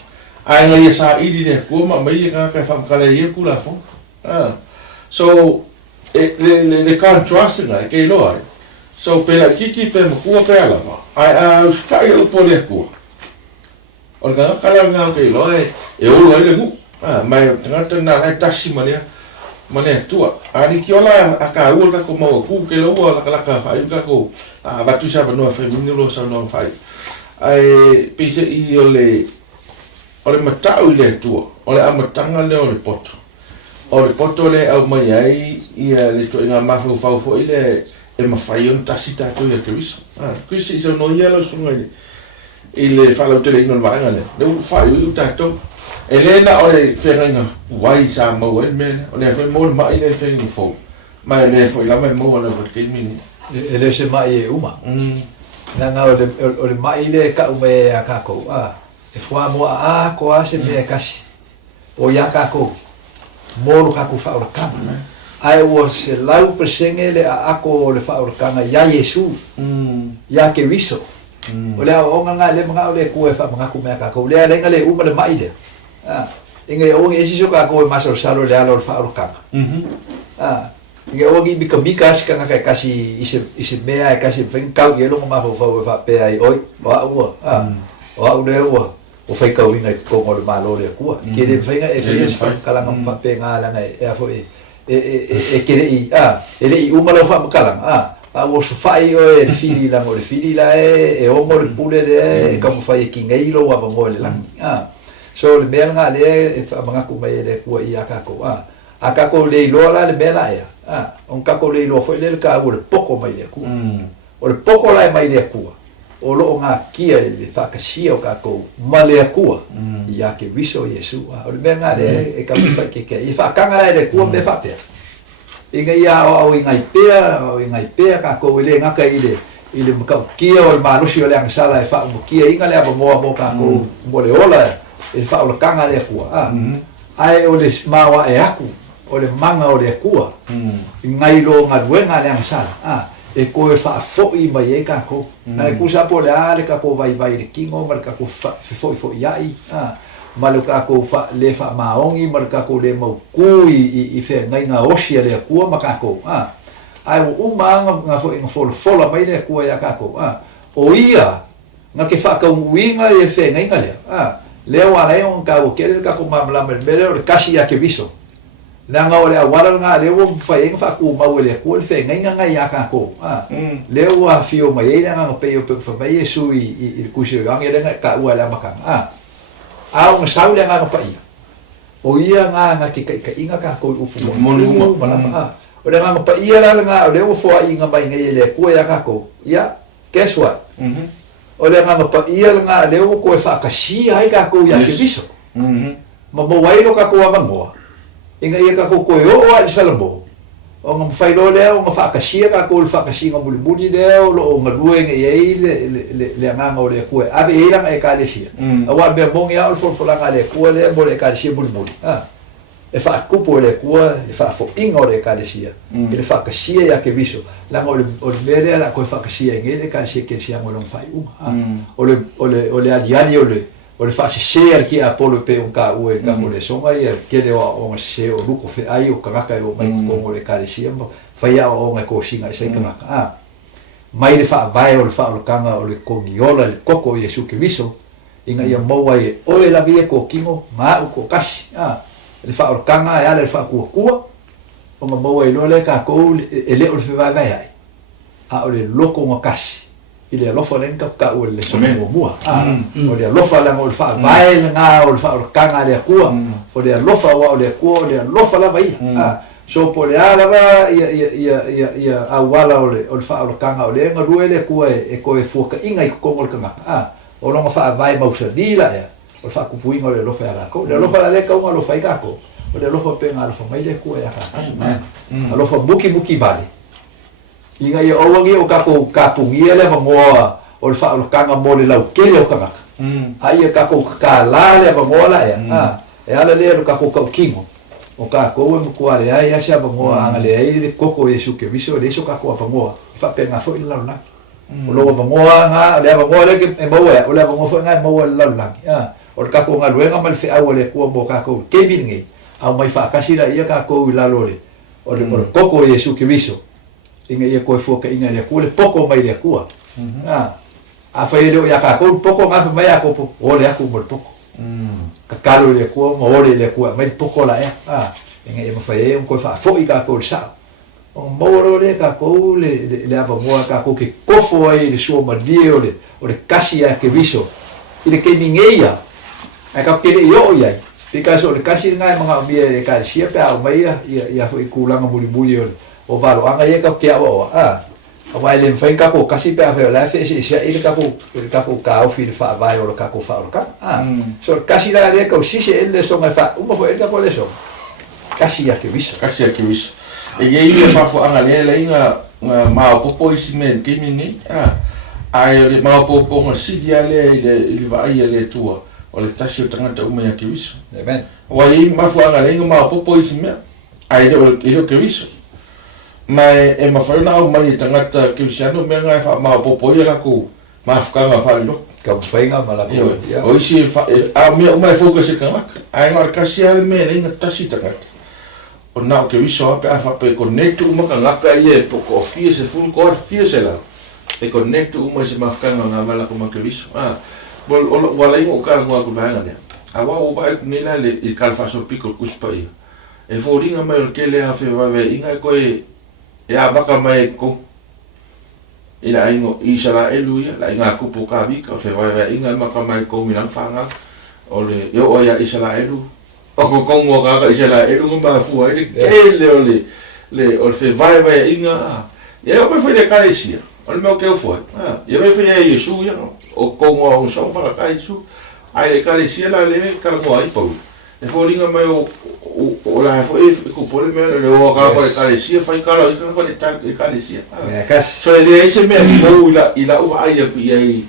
ai ngai sa idi le ko ma mai ka fa kala ye kula fo so le contrast nga ke lo ai so pe la kiki pe mo ku pe ala ai skai o po le ku o ga kala nga ke lo e o le mu mai tanga na ai taxi mane tu ani ki ola aka u ka ko mo ku ke lo la ka fa ka ko va tu sa no fa mi lo sa no fa ai pe se I ole matau le tu ole amatanga le ole poto o le poto le au mai ai ia le to inga mafu fo ile e mafai on tasita to ia Chris Chris is no ia lo sunga ile fa lo tele non vanga le fa u tato elena o le feringa wai sa mo el men o le fa mo mai le feringa fo mai le fo la mai mo le porque mini ele se mai uma na nga o le mai le ka ume aka ko e fo mo ko ase me kasi o ya ka ko moro ka ku fa o ka ai was lau presenge le ako le fa o ka ya Yesu ya ke riso o le o nga le mga o le ku e fa mga ku me ka ko le nga le uma le mai de inge o nge siso ka ko maso salo le alo fa o ka inge o ngi bika ka ka kasi ise mea kasi fen ka ye lo ma fa pe ai oi wa o le o fai ka winga ko mo le malo le ku ke le fai e fa kala ngam fa pe nga la ngai e fo e ke le ele I uma lo fa kala o so fai o e fili la e o mo le pule le ka mo fai ki ngai lo wa mo le la so le mea nga le e fa manga ku mai le ku I aka ko le lo la le mea on ka ko le lo fo le ka o le poko mai le ku o le poko la mai le ku o lo nga kia le fa ka sia o ka ko male ku ia ke viso Yesu o le nga le e ka fa ke I fa ka nga le ku me fa pe inga ia o ingai pe ka ko le nga ka ile ka kia o ma lo si le nga sala e fa mo kia inga le mo ka ko mo le ola e fa o ka nga le ku ai o le mawa e aku o le manga o le kua ngai lo ngaduenga le sala e ko e fa foi mai e ka ko na e kusa po le ale ka ko vai le kingo mar ka ko foi ai malu ka ko fa le fa maongi mar ka ko le mau kui i fe ngai nga osia le kua ma ka ko ai o manga nga fo fola mai le kua ya ka ko o ia na ke fa ka winga e fe ngai nga le le wa le on ka o ke ka ko mamla me o kasi ya ke viso na nga ore awara nga le wo fa fa ku ma le ku fe nga ya ka ko le wa fio mai nga pe fa mai su i ku se nga le ka wa la maka ang sau le nga pa o ia nga ki ka inga ka ko upu mo o le nga pa ia la nga le wo fo inga mai ngai le ku ya ka ko ya guess what o le nga pa ia nga le wo ko fa ka si ai ka ko ya ke biso ma mo wai lo ka ko wa mo inga ia ka ko o al salamo o nga fai lo le o nga fa ka sia ka ko fa ka sia nga buli de o lo nga due nga ye le nga nga o le ku ave ira nga e ka le sia a wa be bon ya o fo la nga le ku le mo le ka sia buli e fa ku po le ku e fa fo inga o le ka le sia e fa ka sia ya ke viso la nga o le bere la ko fa ka sia nga le ka sia ke sia mo lo fai o le adiani o le fa se ki apolo pe un ka u e ka mo le songa e ke de o se o luko fe ai o ka o mai ko mo le ka le sia fa ia o nga ko singa se ka mai le fa vai o le fa o kanga o le ko miola le koko Yesu ke viso inga ia mo wai o le la vie ko kingo ma o ko kasi le fa o kanga ya le fa ku o nga mo wai lo le ka ko e le o fe vai ai o le loko ngo kasi ile lofa len ka o le so mo mua o le lofa la mo fa vai nga o fa o kanga le ku o le lofa wa o le ku o le lofa la vai so po le ala va ia awala o fa o kanga o le nga rue le ku e ko e foka inga i ko ngol kanga o no fa vai mo sa dila ya o fa ku puinga le lofa la ko le lofa la le ka o lofa i ka ko o le lofa pe nga lofa mai le ku ya ka a lofa buki vale inga ia owangi o ka pungia le vangoa o le fa o kanga mo le lau kele o kanga ai ka ko ka la le vangoa la e ala le ka ko kingo o ka ko mo ko ale ai asa vangoa anga le ai le koko Yesu ke viso le so ka ko vangoa fa pe nga fo i la na o lo vangoa nga le vangoa le ke mo o le vangoa fo nga mo la na o ka ko nga luenga mal fe au le ko mo ka ko ke bingi au mai fa ka sira ia ka ko i la lole o le koko Yesu ke viso inga ia ko foka inga le ku le poko mai le ku a fa ile ya ka ko poko nga fa mai ko o le ku mo poko ka kalo le ku mo o le ku mai poko la inga ia fa e ko fa fo i ka ko sa o mo le ka ko le aba mo ka ko ke kofo ai le suo ma dio o le kasi ya ke viso ile ke ningeia a ka ke yo ia because o le kasi nga mga bia ka sia pa mai ia fo i kulanga buli o valo anga ye ka kia o vai le fai ka ko kasi pe ave la fe se ile ka ko ka o fil fa vai o ka ko fa o ka so kasi la le ka o si se ele so ma fa uma fo ele ka ko le so kasi ya ke viso e ye ile pa fo anga le inga ma o popo isi men ke ni ai le ma o popo nga si dia le vai le tua o le tasi o tangata uma ya ke viso amen wa ye ma fo anga le inga ma o popo isi me ai le ke viso mai e mawhaina au mai tangata Kirisiano mea ngai wha maa popo ia lako maa whakanga whalilo ka mwhainga malako o isi a mea umai focus e kangaka ai ngā kasi ale mea inga tasi tangata o nao ke wiso ape a whape e connect uma kangaka ia e poko o fia se full court fia se la e connect uma se maa whakanga ngā malako ma ke wiso wala inga o kala ngua kuvaenga nea a wā o vai kunila le i kalfaso piko kuspa ia e fōringa mai o kele a whewave inga e koe e a baka mai ko ina ingo isala eluia la inga kupu ka vika fe vai inga maka mai ko milang fanga ole yo o ya isala elu o ko kongo ka isala elu ma fu ai ele le fe vai inga ya o me foi de kalesia o me o que foi ya me foi ai Yesu ya o kongo o so para ka Yesu ai le kalesia la le ka mo ai pau e fōringa mai o la foi ko pole me le o ka ko kalesia fai kala i ka ko le kalesia so le ese me mo ila o ai ai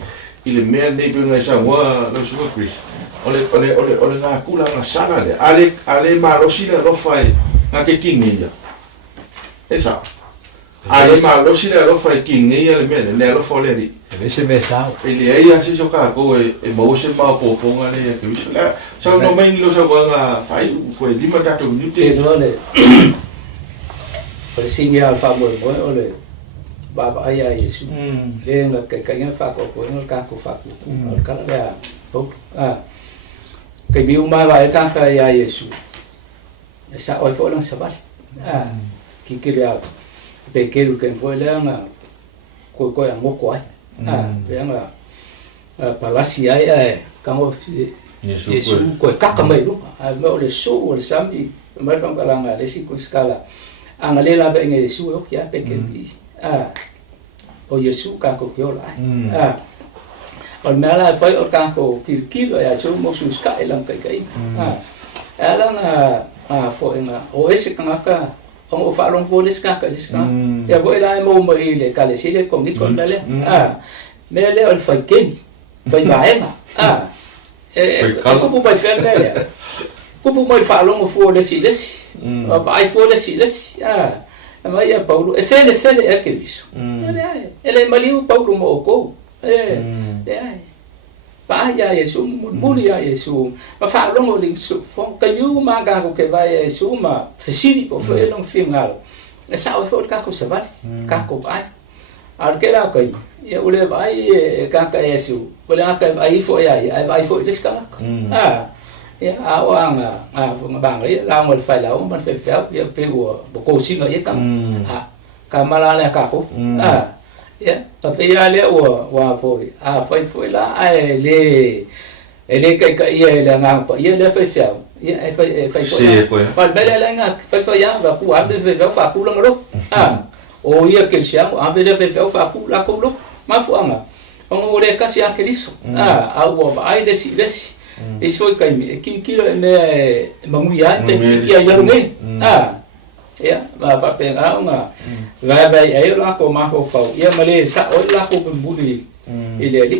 ile me ne pe ngai sa wa no so Chris ole nga kula nga sala le ale ma lo sila lo fai nga ke kingi ya esa ai ma lo si le lo fai kingi ya le mele le lo fo le ri Ese me sao. ele ai asi so ka ko e mo se ma po po nga le ke la sa no mai ni lo sa nga fai ko di ma ta to ni te no le Persinya fa mo ole baba aya Yesu le nga ka nga fa ko nga ka fa ko ka la cái biểu mai lại các cái Yesu sa oi fo lang sabat ki kira pe keru ken fo lang ko ang mo ko yang la palasia ya kamo Yesu ko ka ka mai lu mo le so le sami mai fam ka lang le si ko skala ang le la be Yesu ok ya pe keru o Yesu ka ko kyo la còn mẹ là phải ở càng cổ kỳ rồi số một số cái làm cái là phổi mà ôi sẽ càng cả ông phải long phổi cái ya vậy là mồm mà ile cái gì đấy cũng đi còn đấy mẹ là phải kinh phải bài mà cũng không phải phép đấy cũng không phải phải long phổi đấy gì đấy bài phổi đấy gì đấy mà ya Paulo phê é que isso ele maliu Paulo moko ba ya Yesu muli ya Yesu ma fa lo mo ling su fo ka yu ma ga ko ke ba Yesu ma fesiri ko fo elong fingal e sa o fo ka ko sabat ka ko ba al ke la ko ya ule ba ka ka Yesu ule ka ai fo ya ai fo dis ka ya awang fo bang le la mo fa la man fe fe ya pe wo ko si ma ye ka ka mala le ka ko ya tapi ya le wa foi foi la ai le cái ya la nga pa ya le foi fiao ya foi foi pa bele la nga foi ya va ku ande ve fa ku la ngro o ya que sia ande le ve fa ku la ku lo ma fu ama o le kasi a Cristo wa ba ai desi isso kai ki lo me mamuya te ki ya lo ngai ya ma pa pe nga vai aí lá com Marco Fau ia male sa oi lá com buli ele ali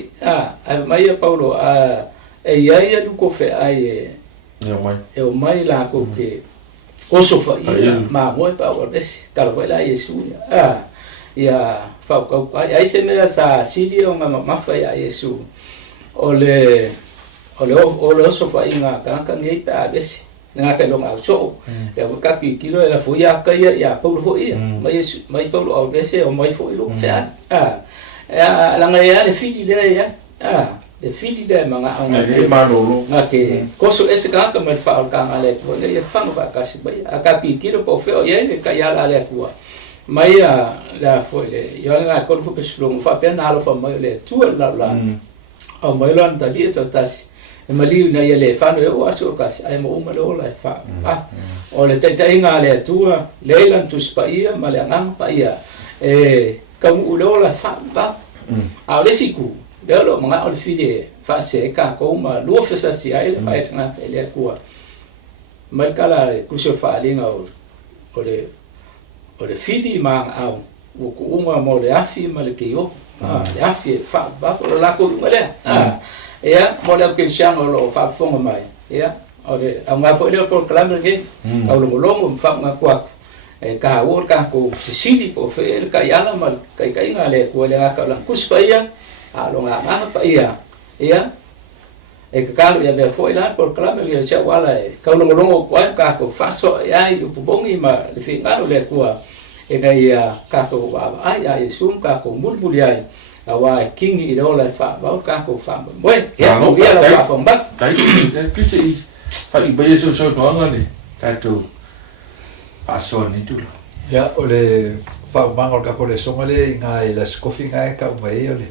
mai Paulo e aí do cofe aí eu mai lá com que o sofa ma moi Paulo esse cara vai lá Yesu ia Fau com aí se me sa sidi uma mafa ya Yesu ole sofa inga kan ngai pa esse nga cái long ảo số để các kỳ kilo là phối ya cây ya Paulo phối mấy Paulo ở cái xe mấy phối lúc phải là ngày để phi đi đây để phi đi đây mà ngày mà đồ luôn cái có số S các cái mình phải càng ale phối để phăng vào cái gì vậy các kỳ kilo bảo phối vậy để cái ya ale của mấy là phối để giờ ngày con phối cái slung phải bên nào phải mấy để chua là ở mấy lần ta đi cho ta maliu na ia le fa no aso kasi ai mo malo la fa o le tai nga le tua le lan tu spaia ma le ngang pa ia ka mu lo la fa ba le siku le lo mga o fide fa se ka ko ma lo fesa si ai le pa tanga le ku mal kala ku se fa linga o le fidi ma au ku uma mo le afi ma le ke yo le afi fa ba ko la ko ma le ya model Cristiano lo fa fonga mai ya ore anga fo le por clame ke au lo longo fa nga kwa ka wo ka ko sidi po fe ka yana mal kai nga le ko le ka lang kuspaya lo nga pa ia ya ka lo ya be fo ila por clame le sia wala ka lo longo kwa ka ko fa so ya i pu bongi ma le fi nga le kwa ngai ka ko ba ai Yesu ka ko mulmul ya wa kingi do la fa ba ka ko fa mo ya mo ya la fa phong bat cái gì phải bây giờ soi có ngon đi cái tu fa son ni tu ya ole fa mangol ka ko le songale ngai la skofi ngai ka mai ole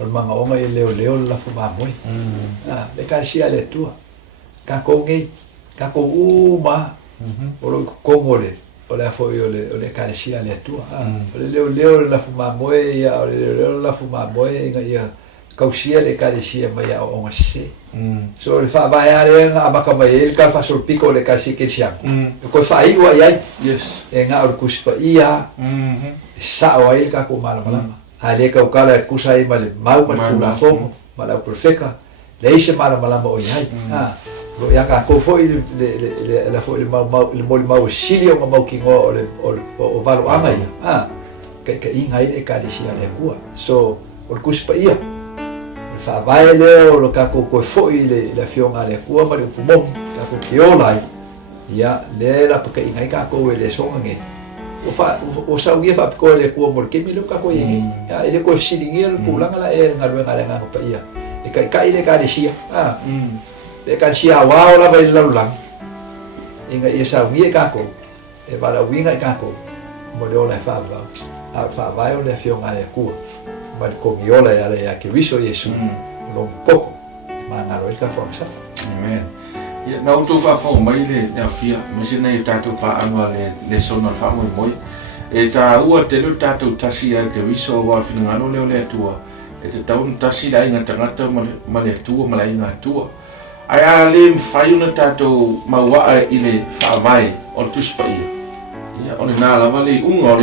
ol manga o mai leo la fa ma moi le ka sia le tu ka ko ngai ka ko u ma olo ko ngole ole foi ole ka sia le tu ole leo la fa ma moi ya ole leo la fa ma moi ngai ya kausia le ka sia mai ya o ngase so le fa ba ya le nga ba ka mai ka fa sol pico le ka si ke sia ko fa i wa ya yes e nga or kuspa ia sa o ai ka ko mala ale ka ukala kusa i male mau ma ku la fo mala perfeka le ise mala o ya lo ya ka ko foi le foi le mau sili o mau kingo o valo anga ia ka inga ile ka de sia le kua so o kuspa ia fa vai le o lo ka ko foi le fionga le kua ma le pumo ka ko kiola ia le la ka inga ka ko le songa nge o sa ugia fa ko le kua mo ke mi lo ka ko ia ya ile ko sili ngia le pulanga la e ngala pa ia e ka ile ka de sia e kan sia wa ora vai la lang inga ia sa ugia ka ko e bala winga ka ko mo le ona fa vai o le fionga le kua ma ko viola ya ke viso Yesu lo poco ma ngalo ka forza amen ya na uto fa fo mai le na fia me se nei tato pa anua le sono fa moi e ta ua te lo tato tasi ya ke viso wa fina ngalo le tua e te tau tasi la inga tangata ma le tua ma la inga tua ai a le fai una tato ma wa ile fa vai o tuspa ia ona na la vale unga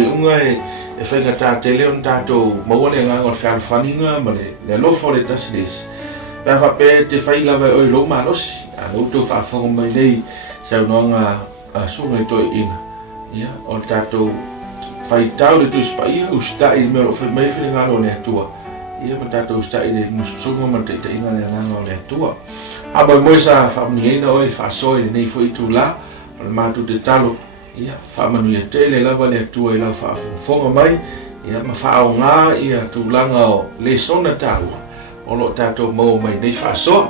e whainga tā te leo tātou maua le ngā whare whaninga ma le lofo le tasiles. Pea whape te whailawa oi lo marosi, a noutou whawhonga mai nei sau no ngā sunga i toi ina. Ia, o tātou whaitau le tuspa ia ustai me ro mai whiri ngā lo le atua. Ia ma tātou ustai le nusunga ma te inga le ngā le atua. A mai moe sa whamni eina oi whasoi le nei fo i tū la, ma le mātu te talo. Ia whamanu ia tele lava le atua i lau whaafonga mai ia ma whaao ngā ia tūlanga o le sona tāua o lo tātou mau mai nei whaasoa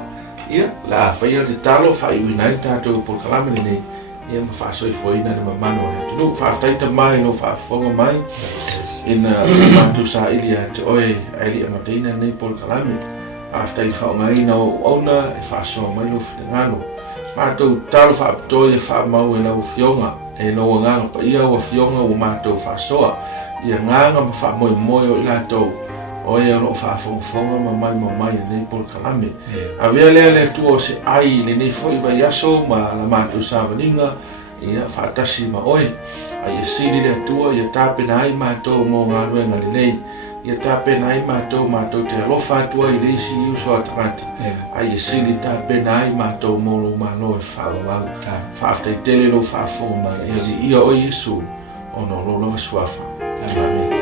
ia la whaia te talo whaiuinai tātou por kalamene nei ia ma whaasoi fwoina na mamano le atu whaaftaita mai no whaafonga mai ina mātu sa ili a te oe aili a mateina nei por kalamene whaaftai whaongai na o auna e whaasoa mai lo whingano mātou talo whaaptoi e whaamau e lau fionga e no nganga pa ia wa fionga o mātou whaasoa ia nganga ma wha moe o ila tau o e ro whaafonga ma mai nei pol kalame a vea lea le tua se ai le nei foi vai aso ma la mātou sāwaninga ia whaatasi ma oe a ia siri le tua ia tāpena ai mātou mō ngā ruenga le nei ia tāpena ai mātou te alofa atua i reisi i uso atamata a ia siri tāpena ai mātou mō lo mālo e whaawau whaaftai tele lo whaafonga ia o Yesu o no lo suafa. Amen.